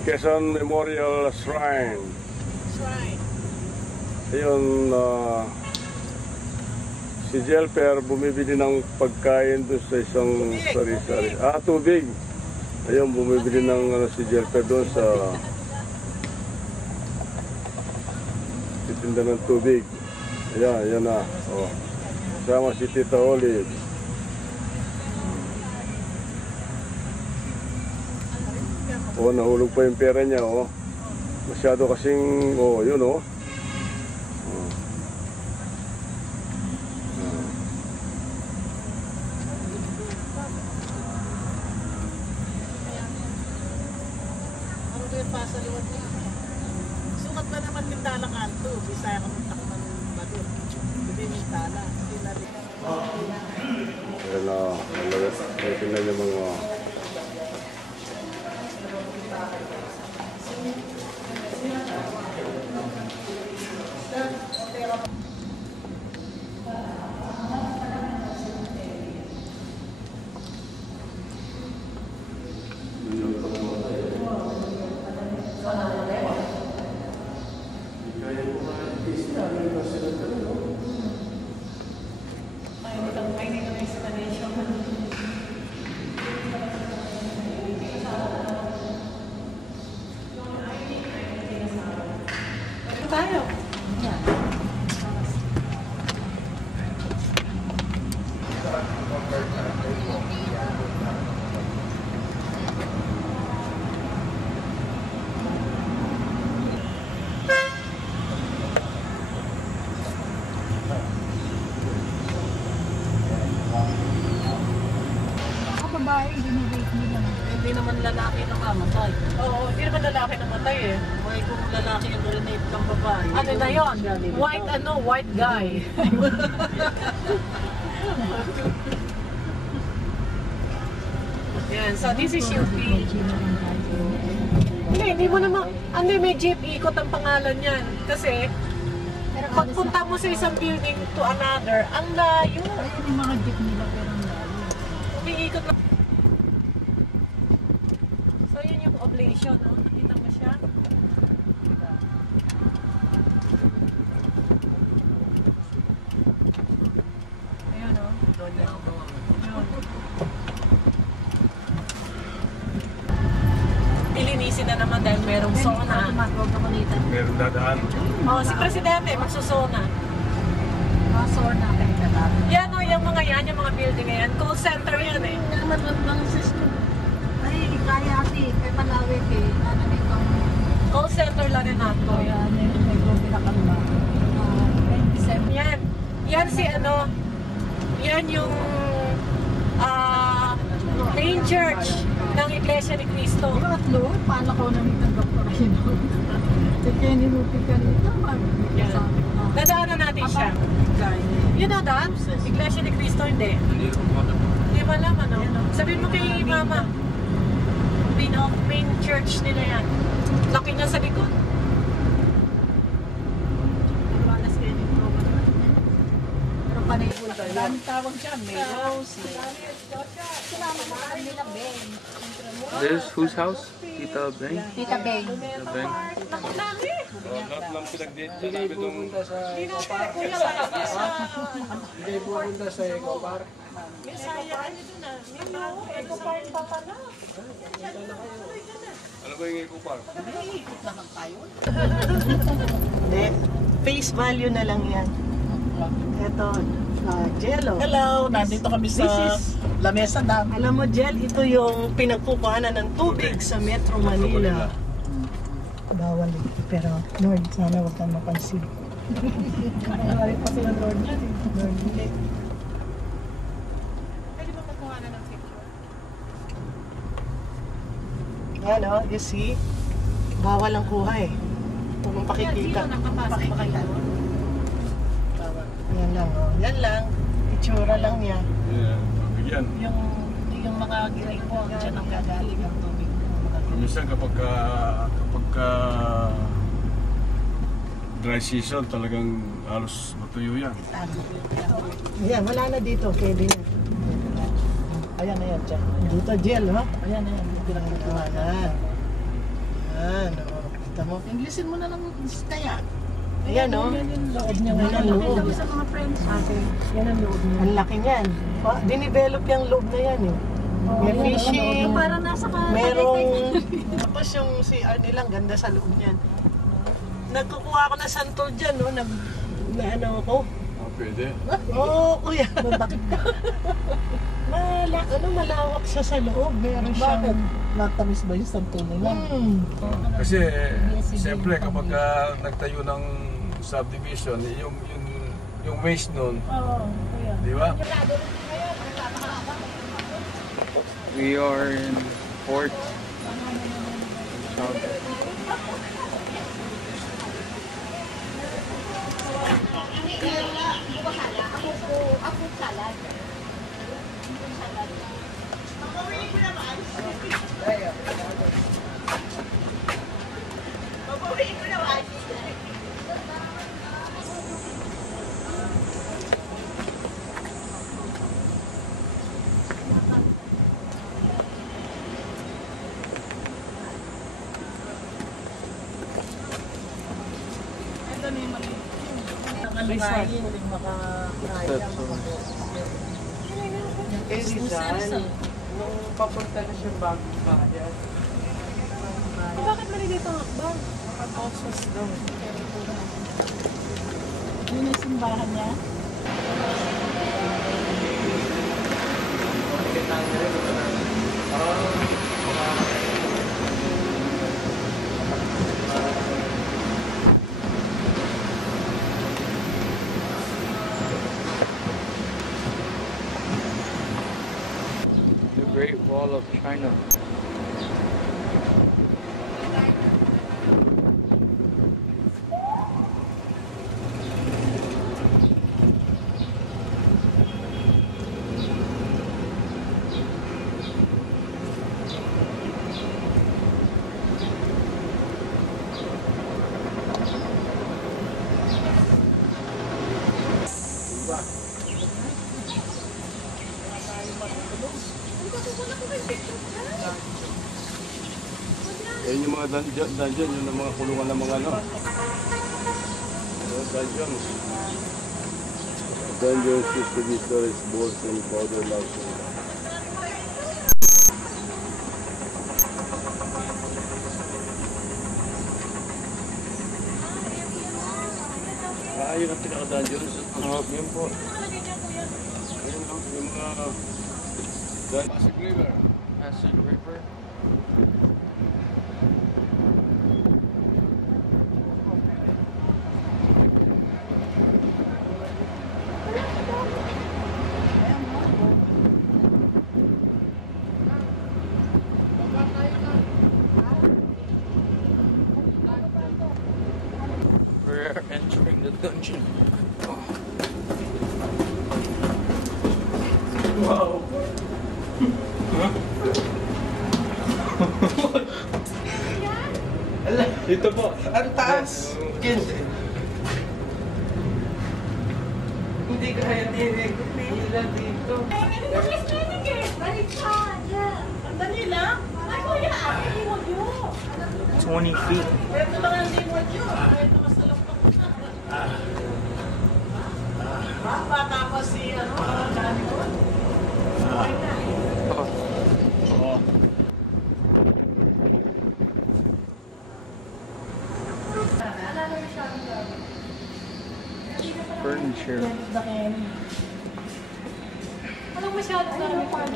Quezon Memorial Shrine. Ayun, si Jelper bumibili ng pagkain doon sa isang sari-sari. Tubig. Ayun, bumibili ng si Jelper doon sa titinda ng tubig. Ayan, ayan na. Oh. Kasama si Tita Olive. Oh, nahulog pa yung pera niya, oh. Masyado kasing, oh, yun, oh. Ano ba yung pasaliwat niya? Sukat ba naman yung tala kanto? Bisaya ka ng takpan ng badul. Hindi yung tala. Ayan na, tingnan niyo mga tayo. Hindi naman lalaki na mamatay. Oo, hindi naman lalaki namatay eh. May kung lalaki yung grenade ng babae. Ano na yun? White guy. Yan, so this is UP. Hindi mo naman, may jeep ikot ang pangalan yan. Kasi, pagpunta mo sa isang building to another, ang layo. Ayun yung mga jeep nila pero ang layo. Umiikot na. So yun yung oblation, no? Nakita mo siya? Ayun, no? Ilinisin na naman dahil merong sona. meron dadaan. Si Presidente, magsusona. Sona kayo na. Yan o, yung mga building na yan. Call center yan eh. Naman ng system. Ay, kaya ati, kay Palawit eh. Ano nito? Call center lang rin nato. Yan, may grupo na kalma. Yan. Yan si yan yung main church ng Iglesia ni Cristo. Tatlo, paano ko namin ng Dr. Hino? Kaya ninutin ka nito, Dadaanan natin siya. You know that? Iglesia ni Cristo, hindi. Hindi ba alam, ano? Sabihin mo kay Mama. Main church nila yan. Laki nga sa likod. Pero panibol ka. Daming tawag siya, Melos. There's whose house? Tita Beng? Tita Beng. Tita Beng. Lahat ng pinag-date namin itong... Hindi pupunta sa Eco Park. Ano ba yung Eco Park? Hindi. Face value na lang yan. Ito, Jello. Hello, nandito kami sa Lamesa Dam. Alam mo, Jel, ito yung pinagkukuhanan ng tubig sa Metro Manila. Bawal eh. Pero, Lord, sana huwag kang mapansin. Bawal pa sila Lord yan eh. Lord, hindi. Pwede ba magkuha na ng picture? Yan o, you see? Bawal ang kuha eh. Huwag mong pakikita. Dito nakapasok ba kayo? Yan lang o. Yan lang. Itsura lang niya. Yeah, bigyan. Yung mga giray po, dyan ang gagaling ang tubig. Minsan kapag dry season, talagang halos matuyo yan. Yan, wala na dito. Pwede na. Ayan na yan, dyan. Dito, gel, ha? Ayan na yan. Pinagkukuha na. Ayan, o. Kita mo? Englishin mo na lang kaya. Ayan, o. Yan yung loob niya. Yan ang loob. Sa mga friends. Yan ang loob niya. Ang laki niyan. Dinivelop yung loob na yan, eh. May fishing. Para nasa Merong... Tapos yung CR nilang ganda sa loob niyan. Nagkukuha ako na santol dyan, no? Na ano ako. Oh, pwede. Oo, kuya. Malawak siya sa loob. Meron siyang... Natamis ba yung santol nila? Kasi, siyempre, kapag nagtayo ng subdivision, yung waste nun, di ba? We are in Port. Ako salad. Nung papunta na siya bagong bayan. Bakit malilito ang akbang? Nakapausos daw. Yun yung simbahan niya. The Great Wall of China. Yan yung mga dungeon, yun ang mga kulungan ng mga ano. Dungeons. Dungeons used to be storage balls and powder lounge. Yun ang pinaka-dungeons. Yun po. Ayun lang, yung mga... Pasig River. Pasig River. dungeon. Wow. Ito po. Ang taas! Hindi kaya tinig. Hila dito. Ang dali lang. Ay, kuya, akin yung modyo. 20 feet. Ito lang ang limod yun. Ito masalapang na. Bata pa si, ano, kani ko. Okay na. Furniture. Anong masyado dami pa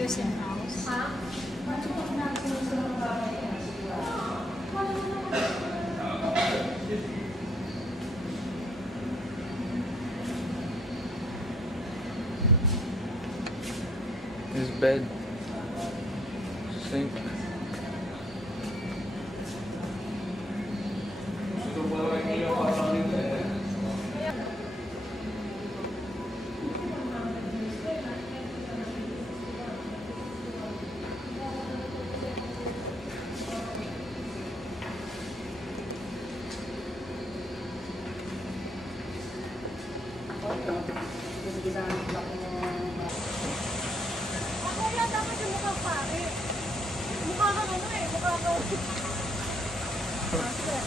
using house? Ha? His bed. Sink. Wala dapat yung mukha pare. Mukha ka ano eh, mukha ka.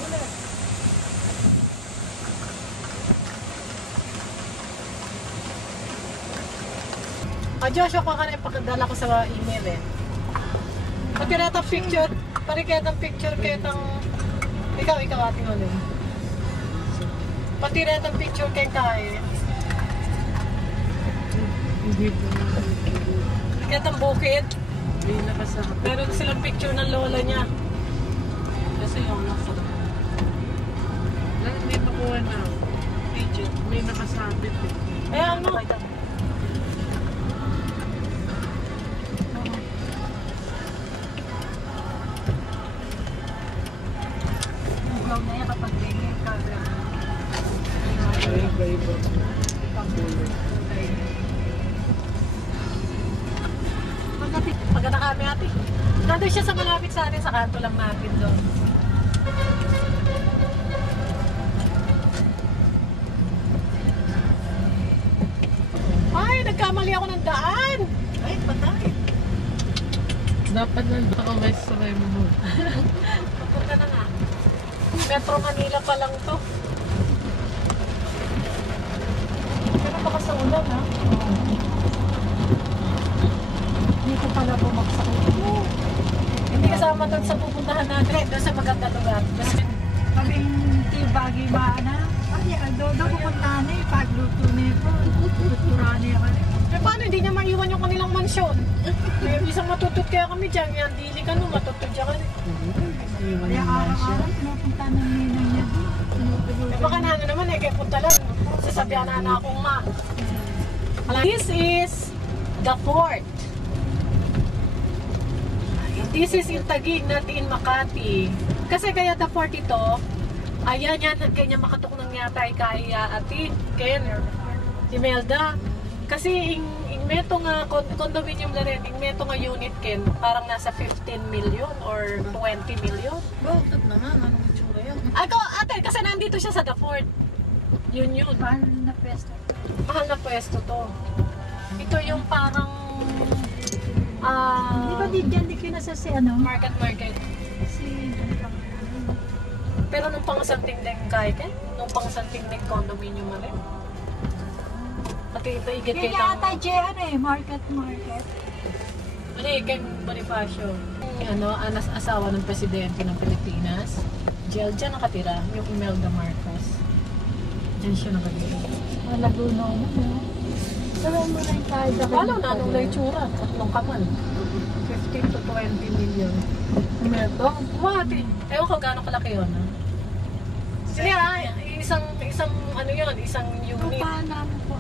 Ulit. Joshua, ka na ipakadala ko sa email eh. Patiretang picture, pariketang picture ketang ikaw ating ulit. Patiretang picture kay Kai. Ketang bukid. Meron silang picture ng lola niya. Kasi yung nasa. Hindi makuha na. May nakasabit eh. Eh ano? Ikaw na yan kapag ganyan ka. Iba-iba. Maganda kami ate. Nandun siya sa malapit sa atin, sa kanto lang natin doon. Ay, nagkamali ako ng daan! Ay, patay. Dapat nandun ka west sa mo. Papunta na nga. Metro Manila pa lang to. Pero baka sa ulan ha? Dito pala bumaksak ito. Hindi kasama doon sa pupuntahan natin. Doon sa maganda lugar. Kaming tibagi ba na? Ay, doon pupuntahan eh. Pagluto nito. Tuturan niya ka rin. Eh paano hindi niya maiwan yung kanilang mansyon? May isang matutut kaya kami dyan. Yan, dili ka no, matutut dyan ka rin. Kaya araw-araw pinupunta ng ninang niya doon. Eh baka na ano naman eh, kaya punta lang. Sasabihan na akong ma. This is the fort. This is in Taguig, not in Makati. Kasi kaya the fort ito, ayan yan, kanya makatok ng yatay kaya ati, Ken, Imelda. Kasi in meto nga condominium na rin, in meto nga unit Ken, parang nasa 15 million or 20 million. Bakit naman? Anong itsura yan? Ako, ate, kasi nandito siya sa the fort. Yun. Mahal na pwesto. Mahal na pwesto to. Ito yung parang Di ba dyan di kinasa si ano? Market. Si Pero nung pang-santing din kahit nung pang-santing din condominium na rin. Pati ito igit Kaya yata dyan eh, market. Ano kay Bonifacio. Ano, asawa ng presidente ng Pilipinas. Dyan nakatira, yung Imelda Marcos. Dyan siya nakatira. Laguna mo. Pero mo na yung kahit ako. Wala na, nung naitsura. Tatlong kaman. 15 to 20 million. Imelda? Wati. Ewan ko gano'ng kalaki yun. Sige isang ano yun, isang unit. Paano po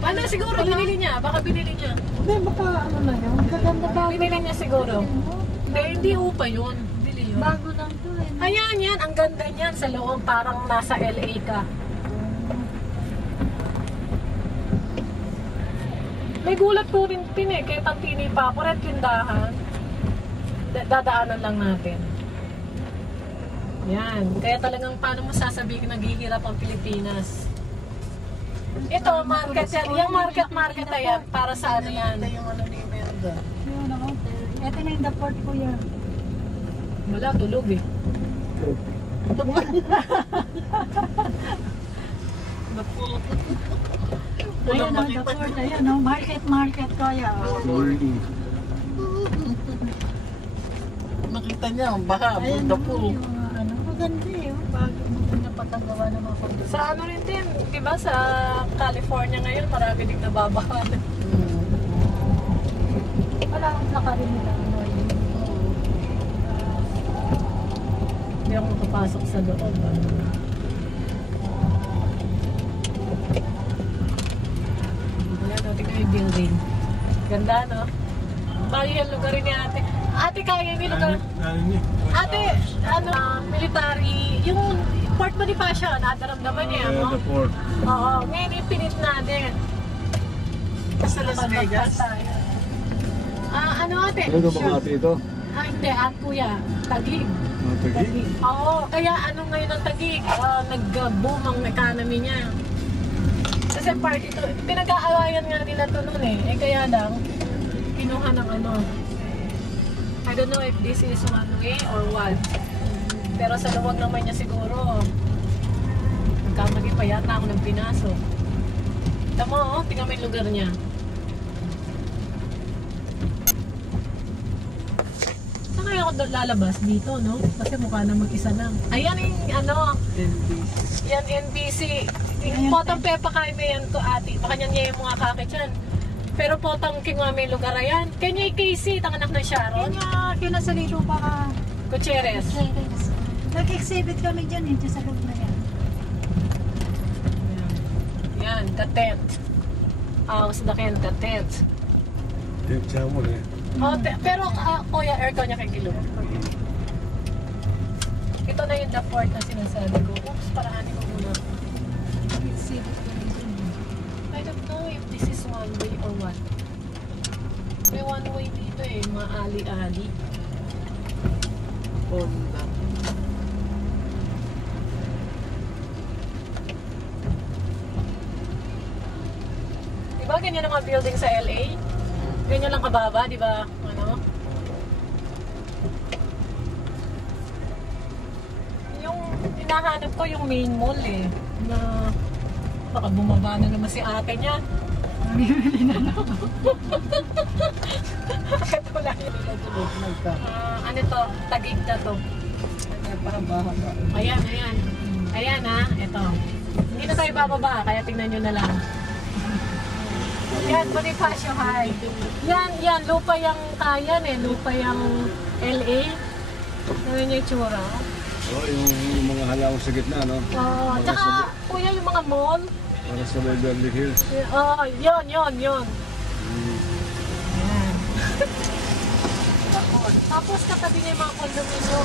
Paano siguro binili niya? Baka binili niya. Hindi, baka ano na yun. Gaganda ba? Binili niya siguro. Hindi upa yun. Bili yun. Bago lang to eh. Ayan, yan. Ang ganda niyan sa loob. Parang nasa LA ka. May gulat ko rin eh. Kaya tantini pa ako. Red tindahan. Dadaanan lang natin. Yan. Kaya talagang paano mo sasabihin naghihirap ang Pilipinas. Ito, market yan. Yung market na yan. Para sa ano yan? Yung ano ni Imelda. Yun ako. Ito na yung the port ko yan. Wala, tulog eh. Ayan o, the port. Ayan o, market ko yan. Nakita niya, ang baha, Ayan the o, pool. yung ano, maganda eh. Bago mo napatagawa ng mga kondo. Sa ano rin din, di ba sa California ngayon, marami din nababahan. Wala akong lakarin nila. Hindi ako makapasok sa loob. Ayan o, tingnan yung building. Ganda, no? Bayo yung lugar ni ate. Ate, kaya yung lugar. Ate, ano, military, yung Port Bonifacio, nadaramdaman niya, no? The port. Oo, ngayon ipinit natin. Sa Las Vegas. Ano ate? Ano ba mga ate ito? Hindi, kuya, Taguig. Tagi? Oo, kaya ano ngayon ang Taguig, nag-boom ang economy niya. Kasi part ito, pinag-aawayan nga nila ito noon eh. Kaya lang, kinuha ng ano. I don't know if this is one way or what. Pero sa luwag naman niya siguro, nagkamali pa yata ako ng pinasok. Tama oh, tingnan mo yung lugar niya. Saan kaya ako lalabas? Dito, no? Kasi mukha na mag-isa lang. Ayan yung ano, yan NBC. Potang Pepa kayo na yan to ate. Baka niya yung mga kakit yan. Pero potang kingwa may lugar yan. Kanya yung Casey, tanganak ng Sharon. Kaya nasa liro pa ka. Gutierrez. Nag-exhibit kami dyan eh, dyan sa loob na yan. Yan, the tent. House na kayo, the tent. Yung chamor eh. Oh, pero kuya, aircon niya kay Kilo. Ito na yung the fort na sinasabi ko. Oops, paraanin ko muna. Nag-exhibit kami dyan. I don't know if this is one way or what. May one way dito eh, mga ali-ali. Honda. Diba ganyan ang mga building sa LA? Ganyan lang kababa, diba? Ano? Yung hinahanap ko yung main mall eh. Na baka bumaba na naman si ate niya. Bibili na lang. Ito lang yun. Ano to? Taguig na to. Ayan, ayan. Ayan ha, ito. Hindi na tayo bababa, kaya tingnan nyo na lang. Yan, Bonifacio High. Yan, lupa yung kayan eh. Lupa yung LA. Ganyan yung tsura. Oh, yung mga halaman sa gitna, no? Oo, tsaka kuya yung mga mall. Para sa Beverly Hills. Oo, yun. Yan. Tapos katabi niya yung mga kondominyo.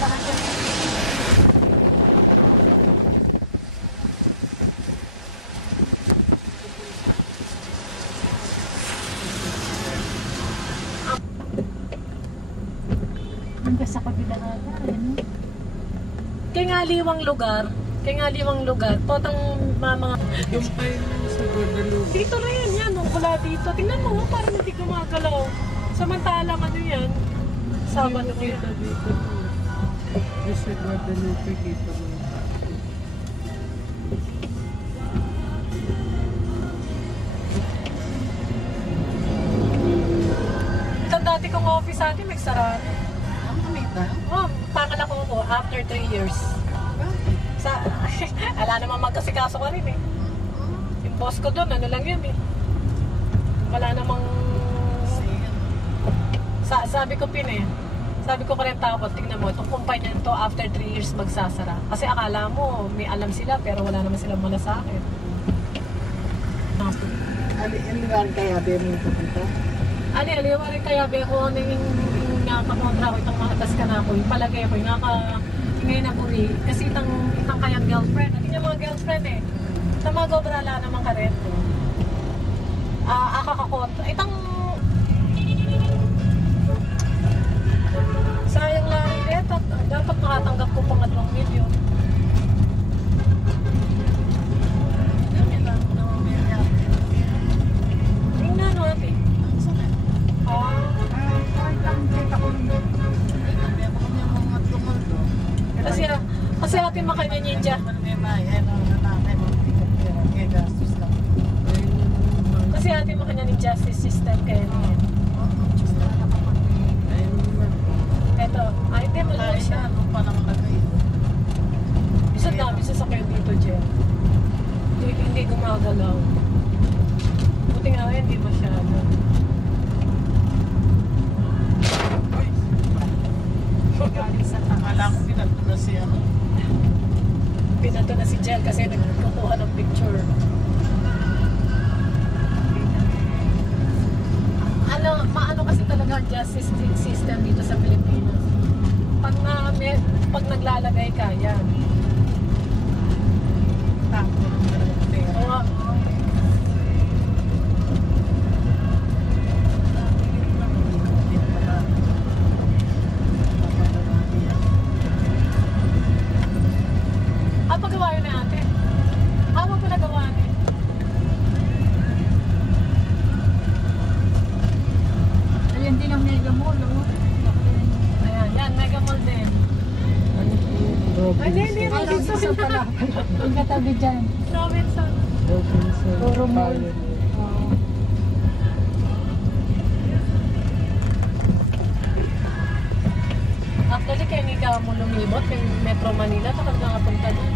Hanggang sa kabila ata, ano? Kaya nga liwang lugar, potang mga... Yung pa yun sa Guadalupe. Dito na yan, mula dito. Tingnan mo, parang hindi gumagalaw. Samantalang ano yan, Sabado ko yan. Dito. Yung sa Guadalupe, kita mo. Itong dati kong office sa atin, may sarado. Oh, pakala ko after 3 years. Ala naman magkasikaso ko rin eh. Yung boss ko doon, ano lang yun eh. Wala namang... Sabi ko ko rin tapos, tingnan mo, itong kumpanya nito after 3 years magsasara. Kasi akala mo, may alam sila pero wala naman silang malasakit. Aliwan kaya ba mo pupunta? Aliwan rin kaya ba ko ano yung nga kamontra ko itong mga tas ka na ako, palagay ako, nga ka ngayon na puri. Kasi itang kayang girlfriend, at yung mga girlfriend eh. Itang mga gobrala naman ka rin. Akakakot. Itang sayang lang rin. Dapat makatanggap ko pang 2 milyon. Tingnan no, ate. Kasi ate makanya ninja. Kasi ate makanya ni justice system kaya niya. Eto, item lang siya. Bisa dami sasakyan dito, Jen. Hindi gumagalaw. Buti nga hindi masyado. Akala ko pinato na si ano. Pinato na si Jen kasi nagkukuha ng picture. Maano kasi talaga ang justice system dito sa Pilipinas. Pag naglalagay ka, yan. Pagawa yun na ate. Mo pa nagawa niya. Ayan din ang Mega Mall, oh. Ayan, yan, Mega Mall din. Ay, hindi, Robinson pala. Yung katabi dyan. Robinson. Puro mall. Actually, kaya hindi ka mo lumibot kay Metro Manila, takag nakapunta doon.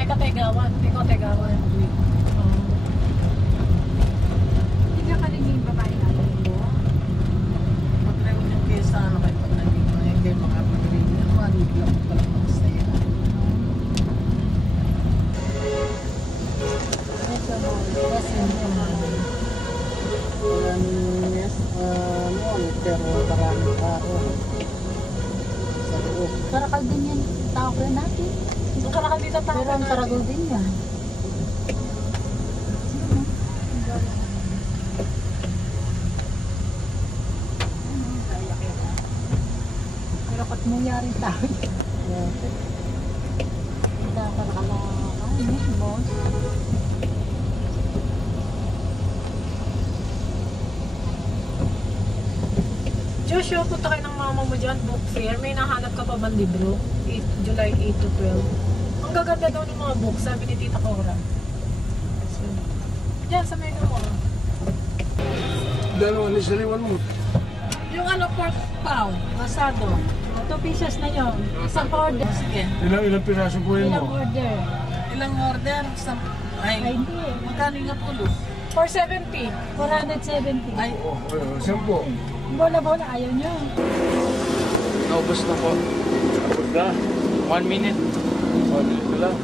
Ay, kategawan. Ikaw tegawan. Hindi ka kanina yung babae natin. Pag-rew yung kesa, ano kayo pag nandito na hindi makapag-rew. Ano, alib lang pala mag-stay. Pero maraming tao. Sa loob. Karakal din yan. Tao ko yan natin. Ang karakal dito tao. Pero ang karagol din yan. Pero pat nangyari tayo. Hindi ka karakalakan. Boss. Joshua, punta kayo ng mama mo dyan, book fair. May nahanap ka pa bang libro? July 8 to 12. Ang gaganda daw ng mga books, sabi ni Tita Cora. So, dyan sa Mega Mall. Dalawa ni sariwan mo. Yung ano, pork pound, masado. 2 pieces na yun. Isang order. Sige. Ilang piraso po yun Ilang mo? order. Ilang order? Ay, hindi. Magkano nga pulo? 470. 470. Ay, Sampo. Bola-bola, ayaw nyo. Naubos na po. Tapos na. 1 minute. 1 minute lang.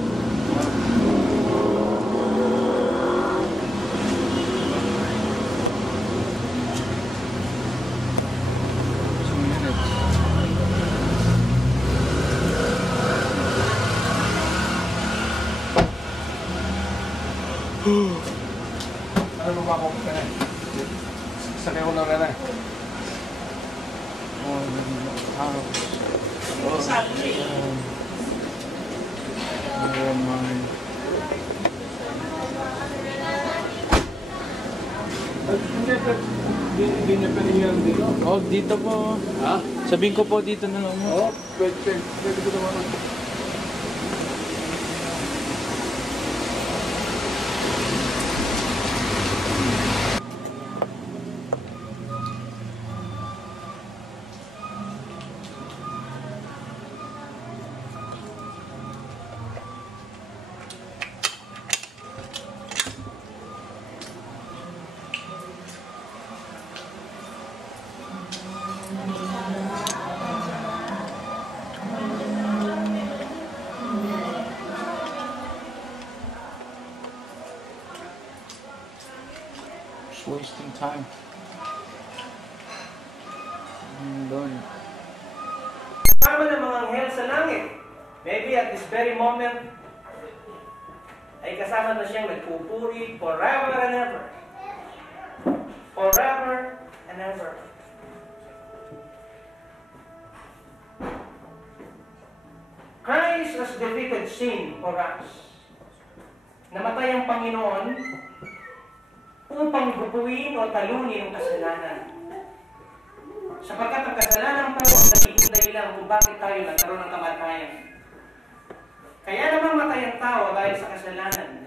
Ano ba ako ka na? Sakay ko lang na. Hindi na pwede dito? Oh, dito po. Ha? Sabihin ko po dito na lang mo. Oo, pwede ko naman. wasting time. Lord. Kasama ng mga anghel sa langit. Maybe at this very moment, ay kasama na siyang nagpupuri forever and ever. Forever and ever. Christ has defeated sin for us. Namatay ang Panginoon upang gupuin o talunin ang kasalanan. Sapagkat ang kasalanan po ang naging dahilan kung bakit tayo nagkaroon ng kamatayan. Kaya naman matay ang tao dahil sa kasalanan.